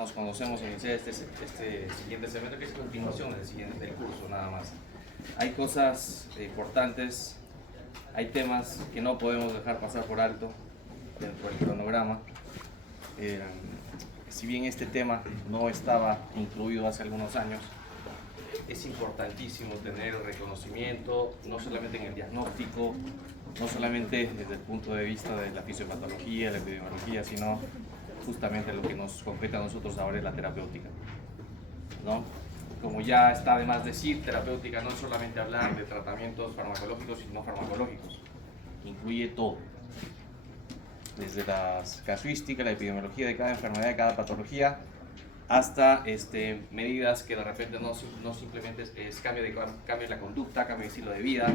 Nos conocemos iniciar este siguiente semestre, que es continuación del curso nada más. Hay cosas importantes, hay temas que no podemos dejar pasar por alto dentro del cronograma. Si bien este tema no estaba incluido hace algunos años, es importantísimo tener reconocimiento, no solamente en el diagnóstico, no solamente desde el punto de vista de la fisiopatología, la epidemiología, sino justamente lo que nos compete a nosotros ahora es la terapéutica, ¿no? Como ya está de más decir, terapéutica no es solamente hablar de tratamientos farmacológicos y no farmacológicos, incluye todo, desde la casuística, la epidemiología de cada enfermedad, de cada patología, hasta medidas que de repente no simplemente es cambio de la conducta, cambio de estilo de vida,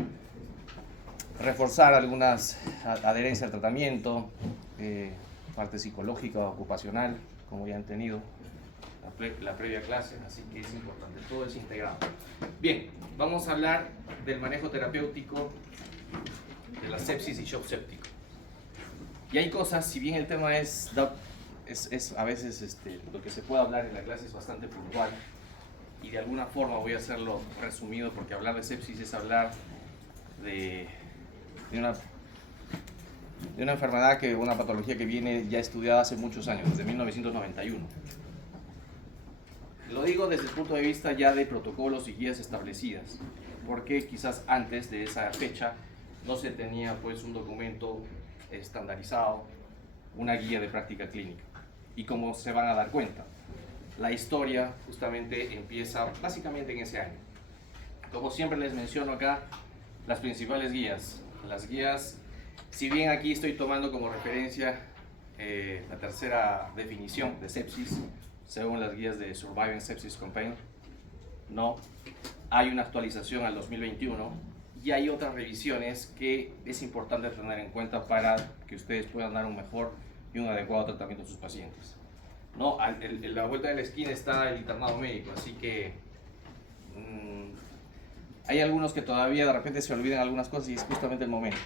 reforzar algunas adherencias al tratamiento, parte psicológica, ocupacional, como ya han tenido la previa clase, así que es importante, todo es integrado. Bien, vamos a hablar del manejo terapéutico de la sepsis y shock séptico. Y hay cosas, si bien el tema es a veces lo que se puede hablar en la clase es bastante puntual, y de alguna forma voy a hacerlo resumido, porque hablar de sepsis es hablar de una enfermedad, una patología que viene ya estudiada hace muchos años, desde 1991. Lo digo desde el punto de vista ya de protocolos y guías establecidas, porque quizás antes de esa fecha no se tenía pues un documento estandarizado, una guía de práctica clínica. Y como se van a dar cuenta, la historia justamente empieza básicamente en ese año. Como siempre les menciono acá, las principales guías. Las guías, si bien aquí estoy tomando como referencia la tercera definición de sepsis, según las guías de Surviving Sepsis Campaign, no, hay una actualización al 2021 y hay otras revisiones que es importante tener en cuenta para que ustedes puedan dar un mejor y un adecuado tratamiento a sus pacientes. No, en la vuelta de la esquina está el internado médico, así que hay algunos que todavía de repente se olvidan algunas cosas y es justamente el momento.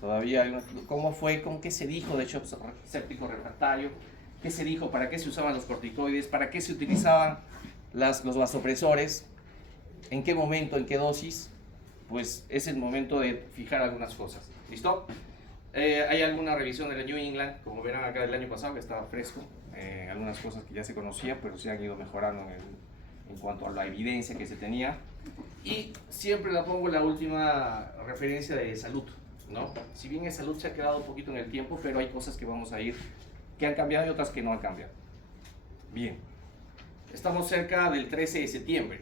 Todavía, ¿cómo fue? ¿Con qué se dijo de shock séptico refractario? ¿Qué se dijo? ¿Para qué se usaban los corticoides? ¿Para qué se utilizaban los vasopresores? ¿En qué momento? ¿En qué dosis? Pues es el momento de fijar algunas cosas. ¿Listo? Hay alguna revisión de la New England, como verán acá del año pasado, que estaba fresco. Algunas cosas que ya se conocían, pero se han ido mejorando en cuanto a la evidencia que se tenía. Y siempre la pongo la última referencia de salud, ¿no? Si bien en salud se ha quedado un poquito en el tiempo, pero hay cosas que vamos a ir, que han cambiado y otras que no han cambiado. Bien, estamos cerca del 13 de septiembre.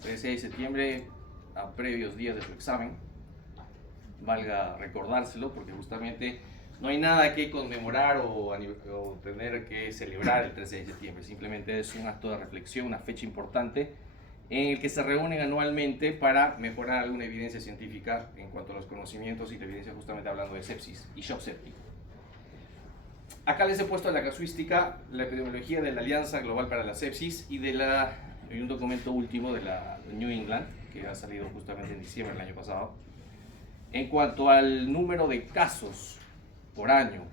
13 de septiembre, a previos días de su examen. Valga recordárselo, porque justamente no hay nada que conmemorar o tener que celebrar el 13 de septiembre. Simplemente es un acto de reflexión, una fecha importante en el que se reúnen anualmente para mejorar alguna evidencia científica en cuanto a los conocimientos y la evidencia, justamente hablando de sepsis y shock séptico. Acá les he puesto la casuística, la epidemiología de la Alianza Global para la Sepsis y un documento último de la New England, que ha salido justamente en diciembre del año pasado. En cuanto al número de casos por año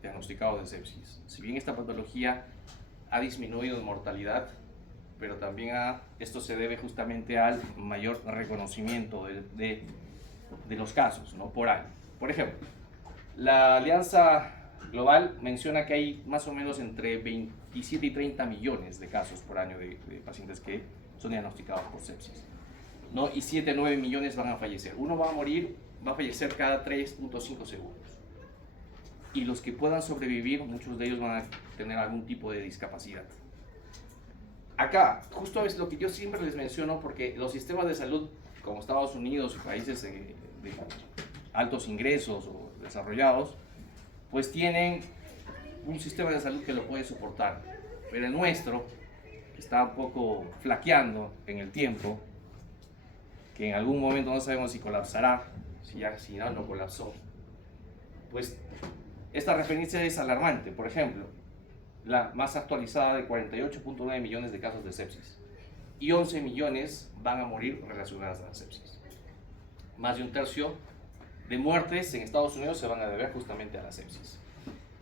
diagnosticados de sepsis, si bien esta patología ha disminuido en mortalidad, pero también esto se debe justamente al mayor reconocimiento de los casos, ¿no? Por año. Por ejemplo, la Alianza Global menciona que hay más o menos entre 27 y 30 millones de casos por año de pacientes que son diagnosticados por sepsis, ¿no? Y 7 a 9 millones van a fallecer. Uno va a fallecer cada 3.5 segundos. Y los que puedan sobrevivir, muchos de ellos van a tener algún tipo de discapacidad. Acá, justo es lo que yo siempre les menciono, porque los sistemas de salud como Estados Unidos y países de altos ingresos o desarrollados, pues tienen un sistema de salud que lo puede soportar. Pero el nuestro está un poco flaqueando en el tiempo, que en algún momento no sabemos si colapsará, si no colapsó. Pues esta referencia es alarmante. Por ejemplo, la más actualizada de 48.9 millones de casos de sepsis y 11 millones van a morir relacionadas a la sepsis. Más de un tercio de muertes en Estados Unidos se van a deber justamente a la sepsis.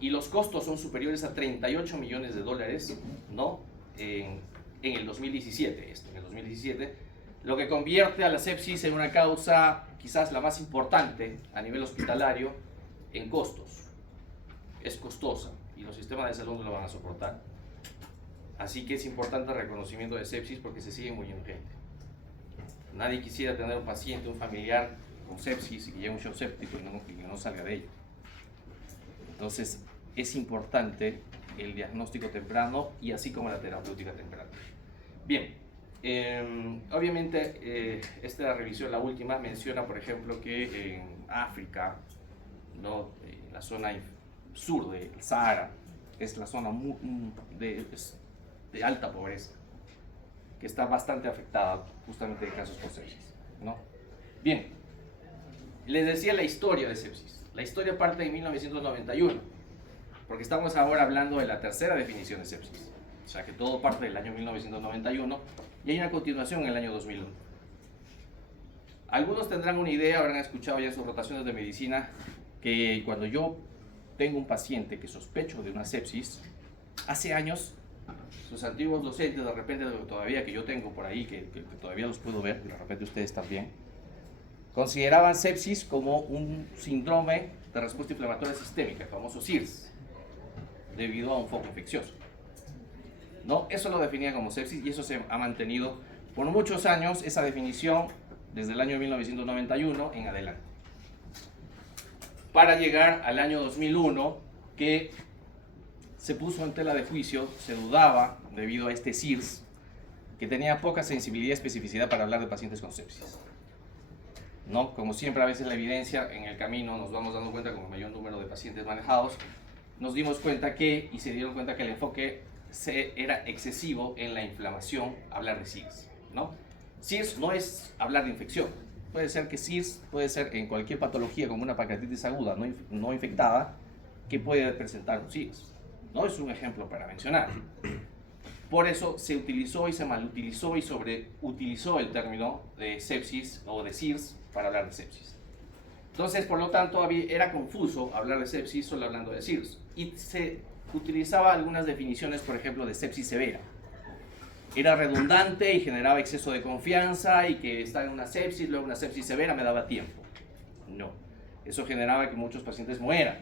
y los costos son superiores a 38 millones de dólares, ¿no? En el 2017, en el 2017, lo que convierte a la sepsis en una causa quizás la más importante a nivel hospitalario en costos. Es costosa y los sistemas de salud no lo van a soportar. Así que es importante el reconocimiento de sepsis porque se sigue muriendo gente. Nadie quisiera tener un paciente, un familiar con sepsis y que lleve un shock séptico y que no salga de ello. Entonces, es importante el diagnóstico temprano y así como la terapéutica temprana. Bien, obviamente esta revisión, la última, menciona por ejemplo que en África, ¿no? En la zona sur del Sahara, es la zona de alta pobreza, que está bastante afectada justamente de casos por sepsis, ¿no? Bien, les decía la historia de sepsis. La historia parte de 1991, porque estamos ahora hablando de la tercera definición de sepsis. O sea que todo parte del año 1991 y hay una continuación en el año 2001. Algunos tendrán una idea, habrán escuchado ya en sus rotaciones de medicina, que cuando yo tengo un paciente que sospecho de una sepsis, hace años sus antiguos docentes, de repente todavía que yo tengo por ahí, que todavía los puedo ver, de repente ustedes también, consideraban sepsis como un síndrome de respuesta inflamatoria sistémica, el famoso SIRS, debido a un foco infeccioso. ¿No? Eso lo definía como sepsis y eso se ha mantenido por muchos años, esa definición, desde el año 1991 en adelante. Para llegar al año 2001, que se puso en tela de juicio, se dudaba, debido a este SIRS, que tenía poca sensibilidad y especificidad para hablar de pacientes con sepsis. ¿No? Como siempre, a veces la evidencia en el camino nos vamos dando cuenta, con el mayor número de pacientes manejados, nos dimos cuenta que, y se dieron cuenta que el enfoque era excesivo en la inflamación, hablar de SIRS, ¿no? SIRS no es hablar de infección. Puede ser que SIRS puede ser en cualquier patología como una pancreatitis aguda no infectada que puede presentar un SIRS. No es un ejemplo para mencionar. Por eso se utilizó y se malutilizó y sobreutilizó el término de sepsis o de SIRS para hablar de sepsis. Entonces, por lo tanto, era confuso hablar de sepsis solo hablando de SIRS. Y se utilizaba algunas definiciones, por ejemplo, de sepsis severa. Era redundante y generaba exceso de confianza y que estar en una sepsis, luego una sepsis severa me daba tiempo. No, eso generaba que muchos pacientes mueran.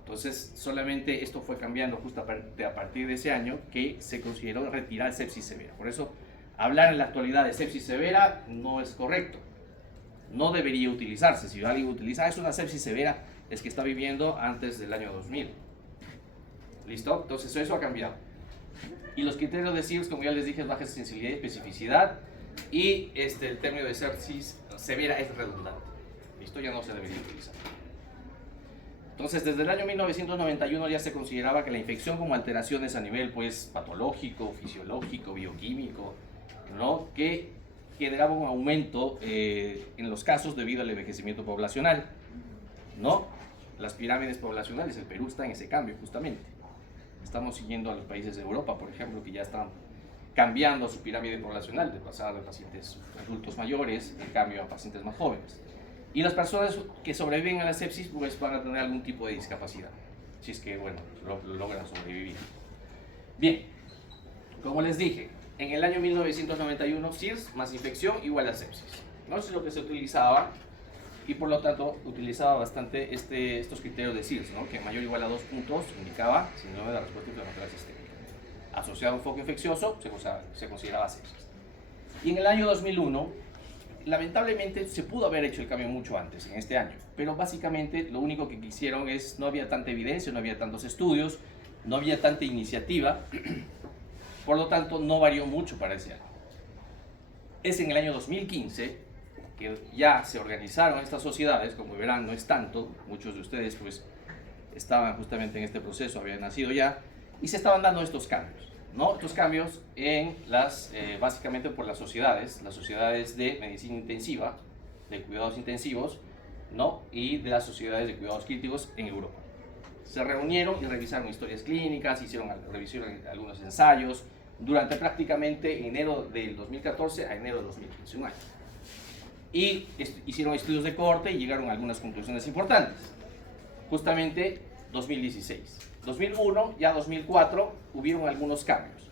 Entonces, solamente esto fue cambiando justo a partir de ese año que se consideró retirar sepsis severa. Por eso, hablar en la actualidad de sepsis severa no es correcto. No debería utilizarse. Si alguien utiliza, es una sepsis severa, es que está viviendo antes del año 2000. ¿Listo? Entonces eso ha cambiado. Y los criterios de SIRS, como ya les dije, es baja sensibilidad y especificidad. Y el término de sepsis severa es redundante. ¿Listo? Ya no se debería utilizar. Entonces, desde el año 1991 ya se consideraba que la infección como alteraciones a nivel pues, patológico, fisiológico, bioquímico, ¿no? Que generaba un aumento en los casos debido al envejecimiento poblacional, ¿no? Las pirámides poblacionales, el Perú está en ese cambio justamente. Estamos siguiendo a los países de Europa, por ejemplo, que ya están cambiando su pirámide poblacional, de pasar de pacientes adultos mayores, en cambio a pacientes más jóvenes. Y las personas que sobreviven a la sepsis pues van a tener algún tipo de discapacidad, si es que, bueno, logran sobrevivir. Bien, como les dije, en el año 1991, SIRS más infección igual a sepsis. ¿No? Eso es lo que se utilizaba y por lo tanto utilizaba bastante estos criterios de SIRS, ¿no? Que mayor o igual a 2 puntos indicaba síndrome de la respuesta inflamatoria sistémica. Asociado a un foco infeccioso se consideraba sepsis. Y en el año 2001, lamentablemente se pudo haber hecho el cambio mucho antes, en este año, pero básicamente lo único que quisieron es, no había tanta evidencia, no había tantos estudios, no había tanta iniciativa, por lo tanto no varió mucho para ese año. Es en el año 2015 que ya se organizaron estas sociedades, como verán no es tanto, muchos de ustedes pues estaban justamente en este proceso, habían nacido ya, y se estaban dando estos cambios, ¿no? Estos cambios en básicamente por las sociedades de medicina intensiva, de cuidados intensivos, ¿no? Y de las sociedades de cuidados críticos en Europa. Se reunieron y revisaron historias clínicas, revisaron algunos ensayos, durante prácticamente enero del 2014 a enero del 2015, un año. Y hicieron estudios de corte y llegaron a algunas conclusiones importantes. Justamente 2016. 2001, ya 2004, hubieron algunos cambios,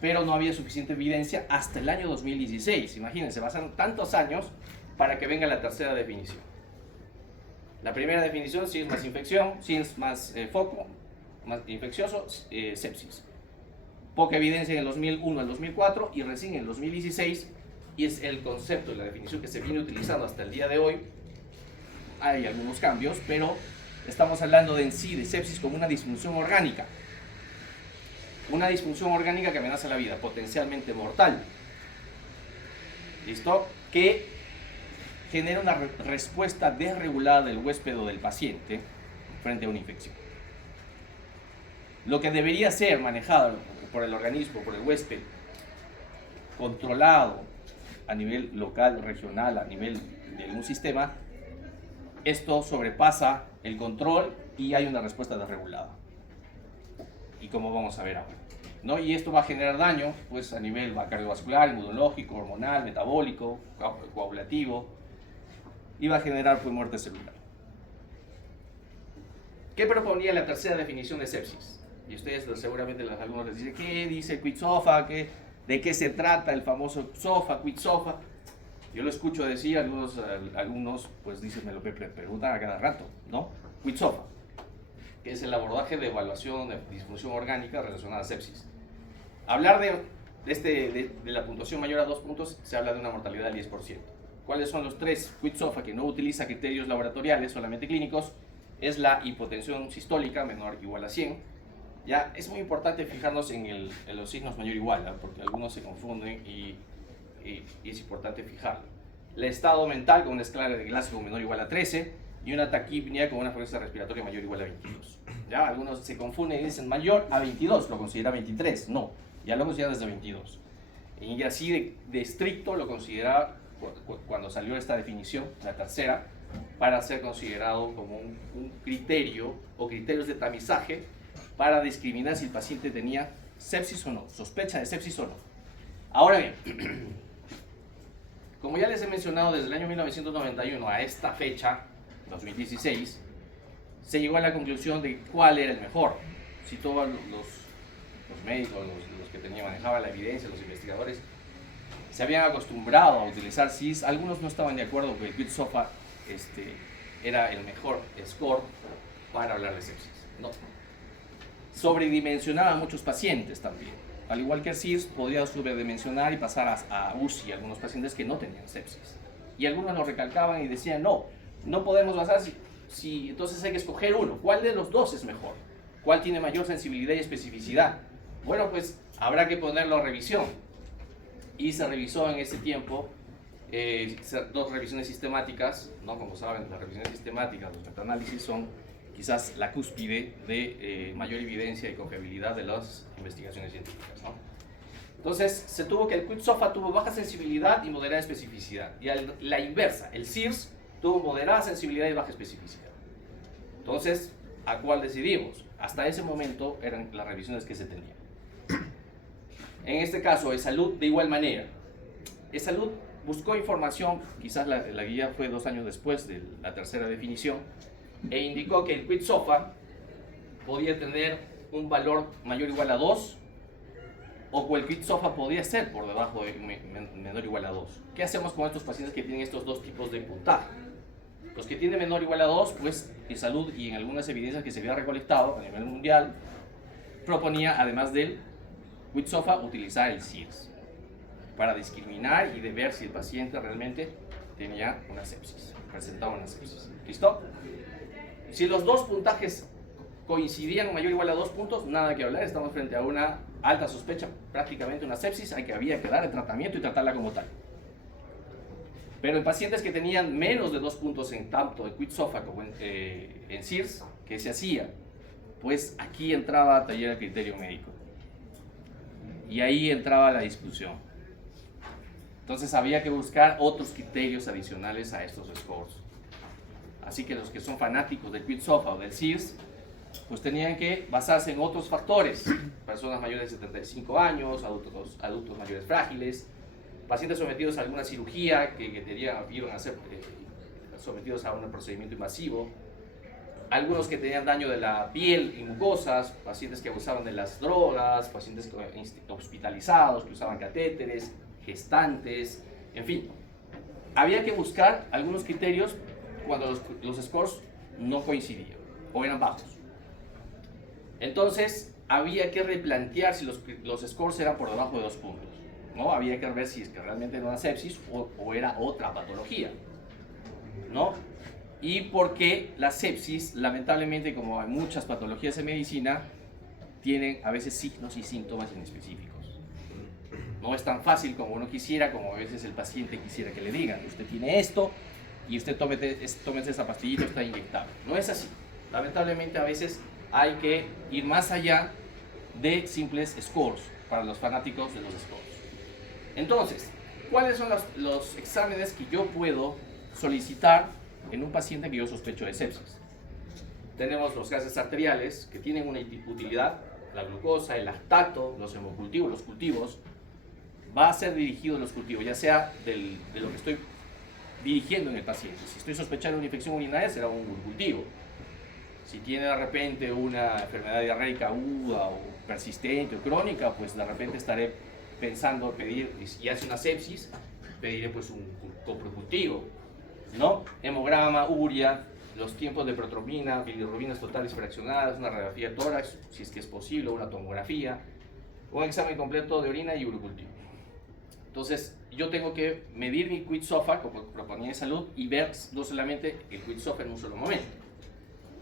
pero no había suficiente evidencia hasta el año 2016. Imagínense, pasaron tantos años para que venga la tercera definición. La primera definición, SIRS más infección, SIRS más foco, más infeccioso, sepsis. Poca evidencia en el 2001 al 2004 y recién en el 2016, y es el concepto y la definición que se viene utilizando hasta el día de hoy. Hay algunos cambios, pero estamos hablando de en sí de sepsis como una disfunción orgánica. Una disfunción orgánica que amenaza la vida, potencialmente mortal. ¿Listo? Que genera una respuesta desregulada del huésped o del paciente frente a una infección. Lo que debería ser manejado por el organismo, por el huésped, controlado a nivel local, regional, a nivel de un sistema, esto sobrepasa el control y hay una respuesta desregulada. Y como vamos a ver ahora, ¿no? Y esto va a generar daño pues, a nivel cardiovascular, inmunológico, hormonal, metabólico, coagulativo, y va a generar pues, muerte celular. ¿Qué proponía la tercera definición de sepsis? Y ustedes seguramente algunos les dicen, ¿qué dice Quitsofa? ¿De qué se trata el famoso Quitsofa? Yo lo escucho decir, algunos pues dicen, me lo preguntan a cada rato, ¿no? Quitsofa, que es el abordaje de evaluación de disfunción orgánica relacionada a sepsis. Hablar de la puntuación mayor a 2 puntos, se habla de una mortalidad del 10%. ¿Cuáles son los tres? Quitsofa, que no utiliza criterios laboratoriales, solamente clínicos, es la hipotensión sistólica menor o igual a 100. Ya es muy importante fijarnos en los signos mayor o igual, ¿eh? Porque algunos se confunden y es importante fijarlo. El estado mental con una escala de Glasgow menor o igual a 13 y una taquipnea con una frecuencia respiratoria mayor o igual a 22. ¿Ya? Algunos se confunden y dicen mayor a 22, lo considera 23. No, ya lo considera desde 22. Y así de estricto lo considera cuando salió esta definición, la tercera, para ser considerado como un criterio o criterios de tamizaje para discriminar si el paciente tenía sepsis o no, sospecha de sepsis o no. Ahora bien, como ya les he mencionado, desde el año 1991 a esta fecha, 2016, se llegó a la conclusión de cuál era el mejor. Si todos los médicos, los que manejaban la evidencia, los investigadores, se habían acostumbrado a utilizar SIS, algunos no estaban de acuerdo que el Quitsofa era el mejor score para hablar de sepsis. No. Sobredimensionaba a muchos pacientes también. Al igual que el SIRS, podía sobredimensionar y pasar a UCI a algunos pacientes que no tenían sepsis. Y algunos lo recalcaban y decían, no podemos basar si entonces hay que escoger uno. ¿Cuál de los dos es mejor? ¿Cuál tiene mayor sensibilidad y especificidad? Bueno, pues habrá que ponerlo a revisión. Y se revisó en ese tiempo dos revisiones sistemáticas, ¿no? Como saben, las revisiones sistemáticas, los metaanálisis son quizás la cúspide de mayor evidencia y confiabilidad de las investigaciones científicas, ¿no? Entonces, se tuvo que el Quitsofa tuvo baja sensibilidad y moderada especificidad. Y la inversa, el SIRS tuvo moderada sensibilidad y baja especificidad. Entonces, ¿a cuál decidimos? Hasta ese momento eran las revisiones que se tenían. En este caso, eSalud de igual manera. eSalud buscó información, quizás la guía fue 2 años después de la tercera definición, e indicó que el Quitsofa podía tener un valor mayor o igual a 2, o que el Quitsofa podía ser por debajo de menor o igual a 2. ¿Qué hacemos con estos pacientes que tienen estos dos tipos de puntaje? Los que tienen menor o igual a 2, pues eSalud y en algunas evidencias que se había recolectado a nivel mundial, proponía, además del Quitsofa, utilizar el SIRS para discriminar y de ver si el paciente realmente tenía una sepsis, presentaba una sepsis. ¿Listo? Si los dos puntajes coincidían mayor o igual a 2 puntos, nada que hablar, estamos frente a una alta sospecha, prácticamente una sepsis, había que dar el tratamiento y tratarla como tal. Pero en pacientes que tenían menos de 2 puntos en tanto en Quitsofa como en SIRS, ¿qué se hacía? Pues aquí entraba a taller el criterio médico. Y ahí entraba la discusión. Entonces había que buscar otros criterios adicionales a estos scores. Así que los que son fanáticos del Quitsofa o del SIRS, pues tenían que basarse en otros factores. Personas mayores de 75 años, adultos mayores frágiles, pacientes sometidos a alguna cirugía que iban a ser sometidos a un procedimiento invasivo, algunos que tenían daño de la piel y mucosas, pacientes que abusaban de las drogas, pacientes hospitalizados, que usaban catéteres, gestantes, en fin. Había que buscar algunos criterios cuando los scores no coincidían o eran bajos. Entonces, había que replantear si los scores eran por debajo de 2 puntos, ¿no? Había que ver si es que realmente era una sepsis o era otra patología, ¿no? Y porque la sepsis, lamentablemente, como hay muchas patologías en medicina, tienen a veces signos y síntomas inespecíficos. No es tan fácil como uno quisiera, como a veces el paciente quisiera que le digan, usted tiene esto y usted tómese esa pastillita, está inyectable. No es así. Lamentablemente a veces hay que ir más allá de simples scores para los fanáticos de los scores. Entonces, ¿cuáles son los exámenes que yo puedo solicitar en un paciente que yo sospecho de sepsis? Tenemos los gases arteriales, que tienen una utilidad, la glucosa, el lactato, los hemocultivos, los cultivos. Va a ser dirigido en los cultivos, ya sea de lo que estoy dirigiendo en el paciente. Si estoy sospechando una infección urinaria, será un cultivo. Si tiene de repente una enfermedad diarreica aguda o persistente o crónica, pues de repente estaré pensando pedir, si hace una sepsis, pediré pues un coprocultivo, ¿no? Hemograma, urea, los tiempos de protrombina, bilirrubinas totales fraccionadas, una radiografía de tórax, si es que es posible, una tomografía, un examen completo de orina y urocultivo. Entonces, yo tengo que medir mi QIT-SOFA, como proponía de salud, y ver no solamente el QIT-SOFA en un solo momento,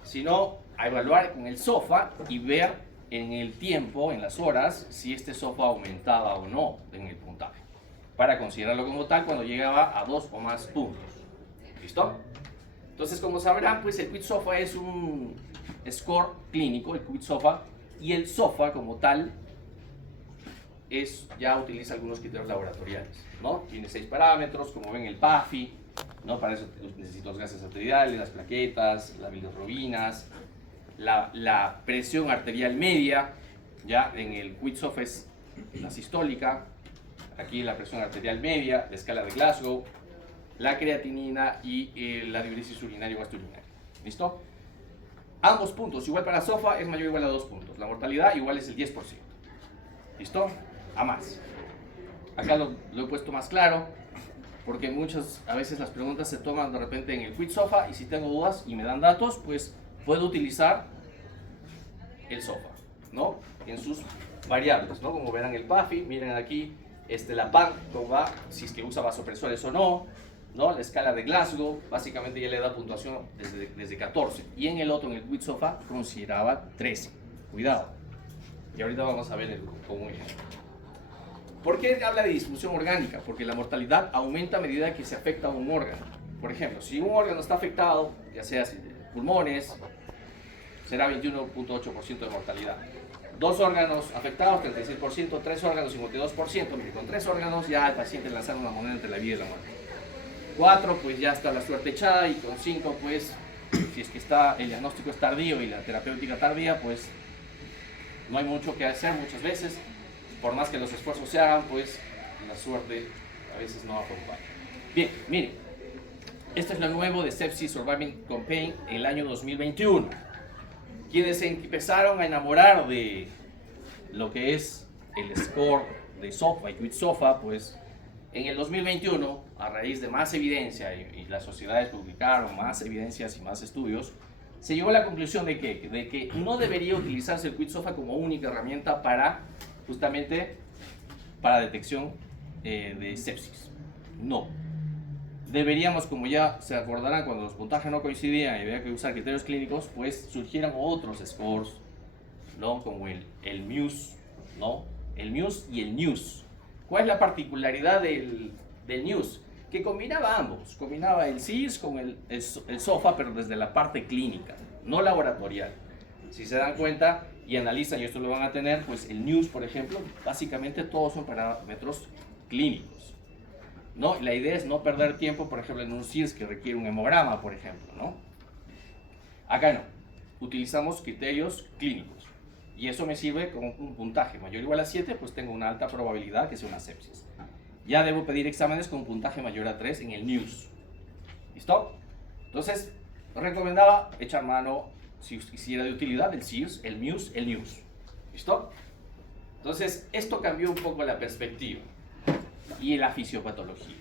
sino a evaluar con el SOFA y ver en el tiempo, en las horas, si este SOFA aumentaba o no en el puntaje, para considerarlo como tal cuando llegaba a 2 o más puntos. ¿Listo? Entonces, como sabrán, pues el QIT-SOFA es un score clínico, el QIT-SOFA, y el SOFA como tal ya utiliza algunos criterios laboratoriales, ¿no? Tiene 6 parámetros, como ven el PAFI, ¿no? Para eso necesito los gases arteriales, las plaquetas, las bilirrubinas, la presión arterial media, ya en el QIT-SOFA es la sistólica, aquí la presión arterial media, la escala de Glasgow, la creatinina y la diuresis urinaria o gastrourinaria. ¿Listo? Ambos puntos, igual para SOFA, es mayor o igual a 2 puntos. La mortalidad igual es el 10%. ¿Listo? A más. Acá lo he puesto más claro, porque a veces las preguntas se toman de repente en el QIT-SOFA y si tengo dudas y me dan datos, pues puedo utilizar el SOFA, ¿no? En sus variables, ¿no? Como verán el PAFI, miren aquí la PAN, cómo va, si es que usa vasopresores o no, ¿no? La escala de Glasgow, básicamente ya le da puntuación desde 14. Y en el otro, en el QIT-SOFA, consideraba 13. Cuidado. Y ahorita vamos a ver como un ejemplo. ¿Por qué habla de disfunción orgánica? Porque la mortalidad aumenta a medida que se afecta a un órgano. Por ejemplo, si un órgano está afectado, ya sea pulmones, será 21.8% de mortalidad. 2 órganos afectados, 36%, 3 órganos, 52%. Mire, con 3 órganos ya el paciente lanza una moneda entre la vida y la muerte. 4, pues ya está la suerte echada, y con 5, pues, si es que el diagnóstico es tardío y la terapéutica tardía, pues no hay mucho que hacer muchas veces. Por más que los esfuerzos se hagan, pues la suerte a veces no acompaña. Bien, miren, esto es lo nuevo de Sepsis Surviving Campaign en el año 2021. Quienes se empezaron a enamorar de lo que es el score de SOFA y QIT-SOFA, pues en el 2021, a raíz de más evidencia y las sociedades publicaron más evidencias y más estudios, se llegó a la conclusión de que no debería utilizarse el QIT-SOFA como única herramienta justamente para detección de sepsis. No. Deberíamos, como ya se acordarán, cuando los puntajes no coincidían y había que usar criterios clínicos, pues surgieran otros scores, ¿no? Como el MUSE, ¿no? El MUSE y el NEWS. ¿Cuál es la particularidad del NEWS? Que combinaba ambos, combinaba el CIS con el SOFA, pero desde la parte clínica, no laboratorial. Si se dan cuenta y analizan, y esto lo van a tener, pues el NEWS, por ejemplo, básicamente todos son parámetros clínicos, ¿no? La idea es no perder tiempo, por ejemplo, en un CIS que requiere un hemograma, por ejemplo, ¿no? Acá no, utilizamos criterios clínicos, y eso me sirve con un puntaje mayor o igual a 7, pues tengo una alta probabilidad que sea una sepsis. Ya debo pedir exámenes con un puntaje mayor a 3 en el NEWS. ¿Listo? Entonces, recomendaba echar mano, si era de utilidad, del SIRS, el MUSE, el NEWS. ¿Listo? Entonces, esto cambió un poco la perspectiva y la fisiopatología.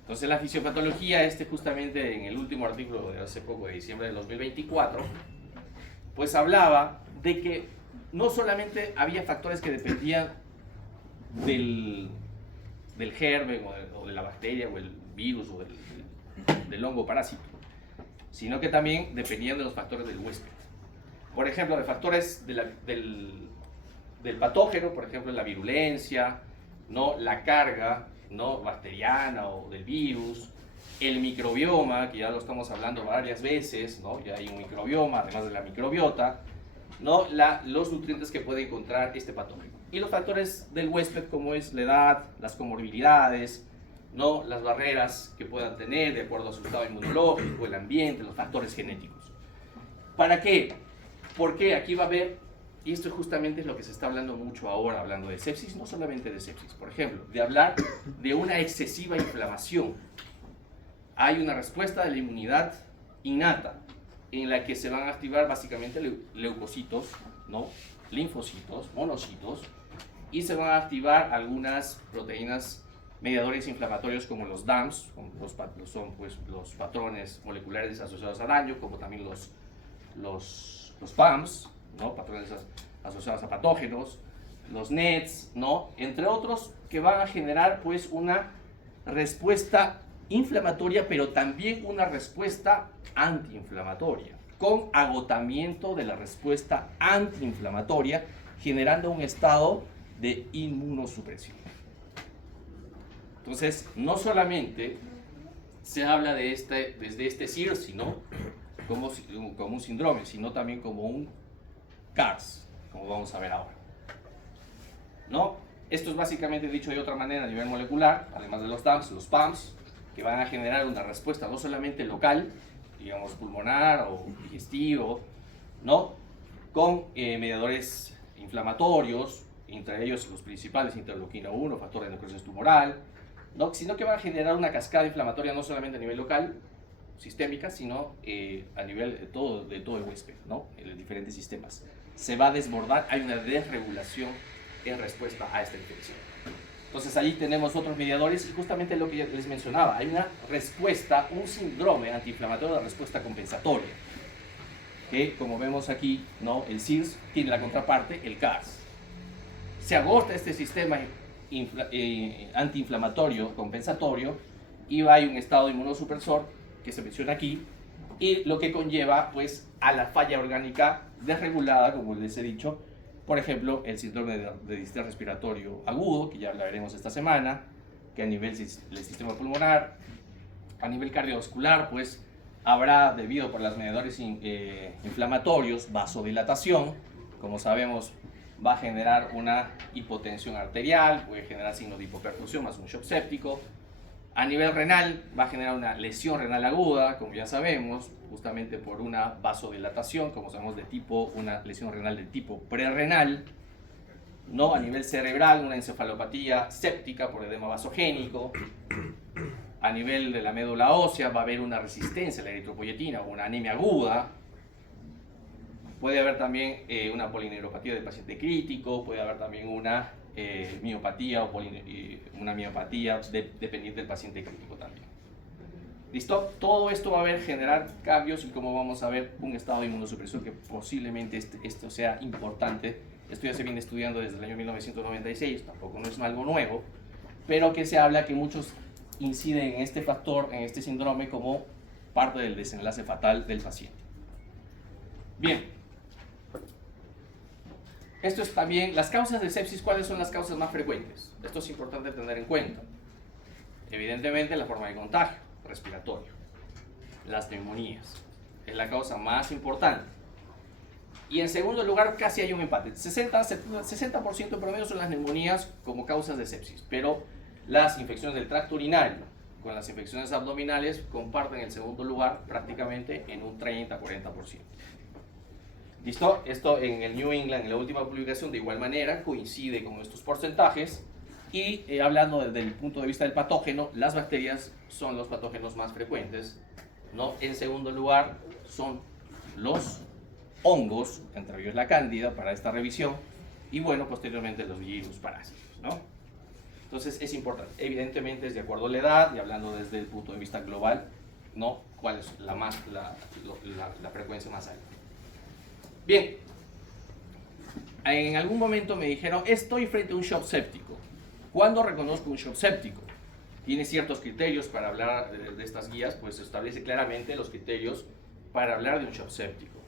Entonces, la fisiopatología, justamente en el último artículo de hace poco, de diciembre del 2024, pues hablaba de que no solamente había factores que dependían del germen o de la bacteria o el virus o del hongo parásito, sino que también dependían de los factores del huésped. Por ejemplo, de factores del patógeno, por ejemplo, la virulencia, ¿no? La carga, ¿no? Bacteriana o del virus, el microbioma, que ya lo estamos hablando varias veces, ¿no? Ya hay un microbioma, además de la microbiota, ¿no? Los nutrientes que puede encontrar este patógeno. Y los factores del huésped, como es la edad, las comorbilidades, ¿no? Las barreras que puedan tener de acuerdo a su estado inmunológico, el ambiente, los factores genéticos. ¿Para qué? Porque aquí va a haber, y esto justamente es lo que se está hablando mucho ahora, hablando de sepsis, no solamente de sepsis, por ejemplo, de hablar de una excesiva inflamación. Hay una respuesta de la inmunidad innata en la que se van a activar básicamente leucocitos, ¿no? Linfocitos, monocitos, y se van a activar algunas proteínas mediadores inflamatorios como los DAMs, son pues, los patrones moleculares asociados a daño, como también los PAMs, ¿no? Patrones asociados a patógenos, los NETs, ¿no? Entre otros, que van a generar pues una respuesta inflamatoria, pero también una respuesta antiinflamatoria, con agotamiento de la respuesta antiinflamatoria, generando un estado de inmunosupresión. Entonces, no solamente se habla desde este SIRS, sino como un síndrome, sino también como un CARS, como vamos a ver ahora, ¿no? Esto es básicamente dicho de otra manera a nivel molecular, además de los DAMs, los PAMs, que van a generar una respuesta no solamente local, digamos pulmonar o digestivo, ¿no? Con mediadores inflamatorios, entre ellos los principales, interleuquina 1, factor de necrosis tumoral, ¿no? Sino que van a generar una cascada inflamatoria no solamente a nivel local, sistémica, sino a nivel de todo el huésped, ¿no? En los diferentes sistemas. Se va a desbordar, hay una desregulación en respuesta a esta infección. Entonces allí tenemos otros mediadores y justamente lo que ya les mencionaba, hay una respuesta, un síndrome antiinflamatorio de respuesta compensatoria, que como vemos aquí, ¿no? El SIRS tiene la contraparte, el CARS. Se agota este sistema antiinflamatorio compensatorio y hay un estado inmunosupresor que se menciona aquí y lo que conlleva pues a la falla orgánica desregulada, como les he dicho. Por ejemplo, el síndrome de distrés respiratorio agudo, que ya hablaremos esta semana, que a nivel del sistema pulmonar, a nivel cardiovascular, pues habrá, debido por los mediadores inflamatorios, vasodilatación. Como sabemos, va a generar una hipotensión arterial, puede generar signos de hipoperfusión más un shock séptico. A nivel renal, va a generar una lesión renal aguda, como ya sabemos, justamente por una vasodilatación, como sabemos, una lesión renal de tipo prerrenal, ¿no? A nivel cerebral, una encefalopatía séptica por edema vasogénico. A nivel de la médula ósea, va a haber una resistencia a la eritropoyetina o una anemia aguda. Puede haber también una polineuropatía del paciente crítico, puede haber también una miopatía o una miopatía dependiente del paciente crítico también. ¿Listo? Todo esto va a generar cambios y como vamos a ver, un estado de inmunosupresión que posiblemente esto sea importante. Esto ya se viene estudiando desde el año 1996, tampoco no es algo nuevo, pero que se habla que muchos inciden en este factor, en este síndrome, como parte del desenlace fatal del paciente. Bien. Esto es también, las causas de sepsis, ¿cuáles son las causas más frecuentes? Esto es importante tener en cuenta. Evidentemente la forma de contagio respiratorio, las neumonías, es la causa más importante. Y en segundo lugar, casi hay un empate. 60% en promedio son las neumonías como causas de sepsis, pero las infecciones del tracto urinario con las infecciones abdominales comparten el segundo lugar prácticamente en un 30-40%. ¿Listo? Esto en el New England, en la última publicación, de igual manera coincide con estos porcentajes. Y hablando desde el punto de vista del patógeno, las bacterias son los patógenos más frecuentes ¿no? En segundo lugar, son los hongos, entre ellos la cándida para esta revisión, y bueno, posteriormente los virus parásitos, ¿no? Entonces es importante, evidentemente es de acuerdo a la edad y hablando desde el punto de vista global, ¿no? ¿Cuál es la frecuencia más alta? Bien, en algún momento me dijeron, estoy frente a un shock séptico. ¿Cuándo reconozco un shock séptico? Tiene ciertos criterios para hablar de estas guías, pues establece claramente los criterios para hablar de un shock séptico.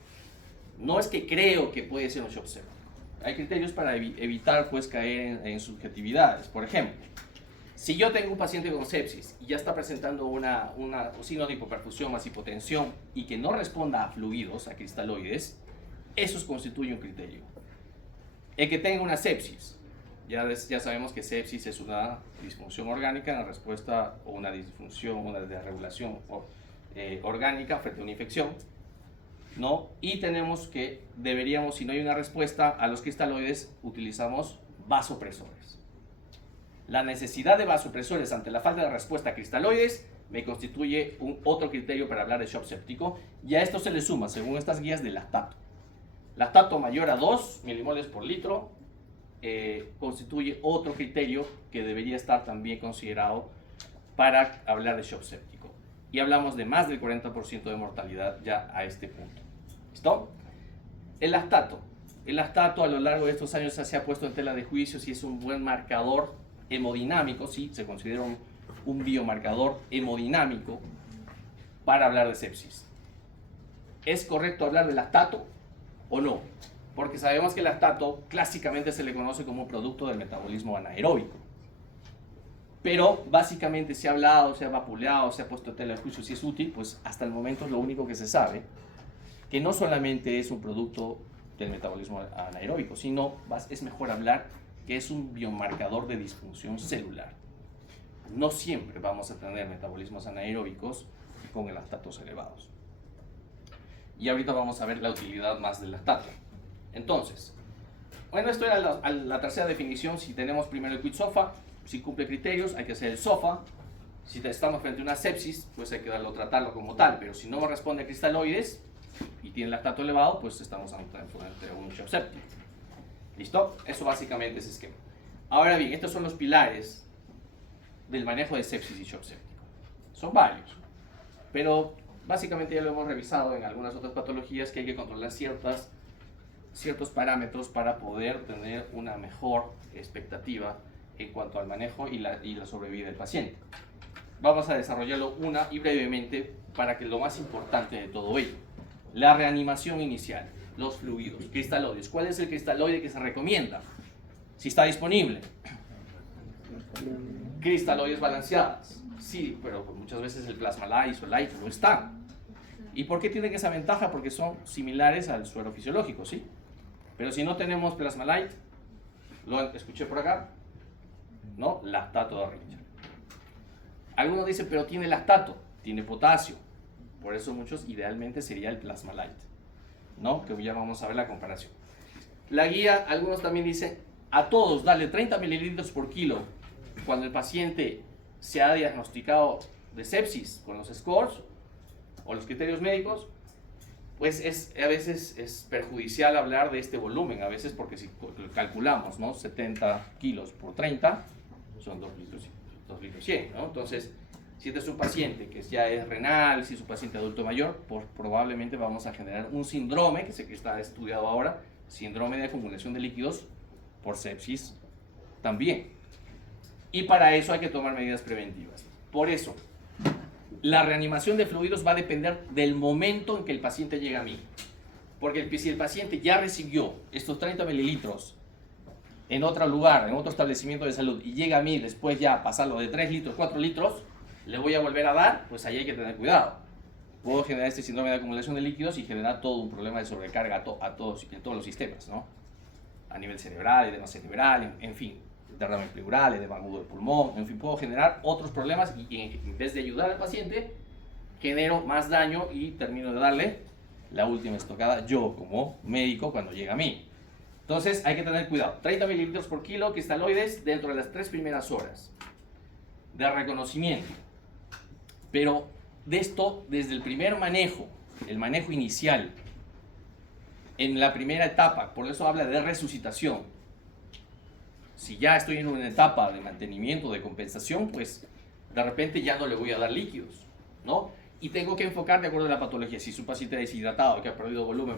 No es que creo que puede ser un shock séptico. Hay criterios para evitar pues caer en subjetividades. Por ejemplo, si yo tengo un paciente con sepsis y ya está presentando un signo de hipoperfusión más hipotensión y que no responda a fluidos, a cristaloides, eso constituye un criterio. El que tenga una sepsis, ya sabemos que sepsis es una disfunción orgánica en la respuesta o una disfunción, una desregulación orgánica frente a una infección, ¿no? Y tenemos que deberíamos, si no hay una respuesta a los cristaloides, utilizamos vasopresores. La necesidad de vasopresores ante la falta de respuesta a cristaloides me constituye otro criterio para hablar de shock séptico, y a esto se le suma, según estas guías, de lactato. Lactato mayor a 2 milimoles por litro constituye otro criterio que debería estar también considerado para hablar de shock séptico. Y hablamos de más del 40% de mortalidad ya a este punto. ¿Listo? El lactato. El lactato a lo largo de estos años se ha puesto en tela de juicio si es un buen marcador hemodinámico, sí, se considera un biomarcador hemodinámico para hablar de sepsis. ¿Es correcto hablar de lactato o no? Porque sabemos que el lactato clásicamente se le conoce como un producto del metabolismo anaeróbico. Pero básicamente se ha hablado, se ha vapuleado, se ha puesto en tela de juicio si es útil, pues hasta el momento es lo único que se sabe, que no solamente es un producto del metabolismo anaeróbico, sino es mejor hablar que es un biomarcador de disfunción celular. No siempre vamos a tener metabolismos anaeróbicos con el lactatos elevados. Y ahorita vamos a ver la utilidad más del lactato. Entonces, bueno, esto era la tercera definición. Si tenemos primero el quid SOFA, si cumple criterios, hay que hacer el SOFA. Si estamos frente a una sepsis, pues hay que tratarlo como tal. Pero si no responde a cristaloides y tiene lactato elevado, pues estamos frente a un shock séptico. ¿Listo? Eso básicamente es el esquema. Ahora bien, estos son los pilares del manejo de sepsis y shock séptico. Son varios, pero básicamente ya lo hemos revisado en algunas otras patologías, que hay que controlar ciertos parámetros para poder tener una mejor expectativa en cuanto al manejo y la sobrevida del paciente. Vamos a desarrollarlo una y brevemente para que lo más importante de todo ello, la reanimación inicial, los fluidos, cristaloides. ¿Cuál es el cristaloide que se recomienda? Si está disponible. Cristaloides balanceadas. Sí, pero muchas veces el Plasma-Lyte o Light no está. ¿Y por qué tienen esa ventaja? Porque son similares al suero fisiológico, ¿sí? Pero si no tenemos Plasma-Lyte, lo escuché por acá, ¿no? Lactato de Richard. Algunos dicen, pero tiene lactato, tiene potasio. Por eso muchos idealmente sería el Plasma-Lyte, ¿no? Que ya vamos a ver la comparación. La guía, algunos también dicen, a todos dale 30 mililitros por kilo cuando el paciente se ha diagnosticado de sepsis con los scores o los criterios médicos. Pues a veces es perjudicial hablar de este volumen, a veces porque si calculamos, ¿no? 70 kilos por 30 son 2 litros 100, ¿no? Entonces, si este es un paciente que ya es renal, si es un paciente adulto mayor, pues probablemente vamos a generar un síndrome, que sé que está estudiado ahora, síndrome de acumulación de líquidos por sepsis también. Y para eso hay que tomar medidas preventivas. Por eso, la reanimación de fluidos va a depender del momento en que el paciente llega a mí. Porque si el paciente ya recibió estos 30 mililitros en otro lugar, en otro establecimiento de salud, y llega a mí después ya a pasarlo de 3 litros, 4 litros, le voy a volver a dar, pues ahí hay que tener cuidado. Puedo generar este síndrome de acumulación de líquidos y generar todo un problema de sobrecarga en todos los sistemas, ¿no? A nivel cerebral, edema cerebral, en fin, derrame pleural, edema agudo del pulmón, en fin, puedo generar otros problemas y en vez de ayudar al paciente, genero más daño y termino de darle la última estocada yo como médico cuando llega a mí. Entonces hay que tener cuidado. 30 mililitros por kilo cristaloides dentro de las 3 primeras horas de reconocimiento. Pero de esto desde el primer manejo, el manejo inicial, en la primera etapa. Por eso habla de resucitación. Si ya estoy en una etapa de mantenimiento, de compensación, pues de repente ya no le voy a dar líquidos, ¿no? Y tengo que enfocar de acuerdo a la patología. Si su paciente es deshidratado, que ha perdido volumen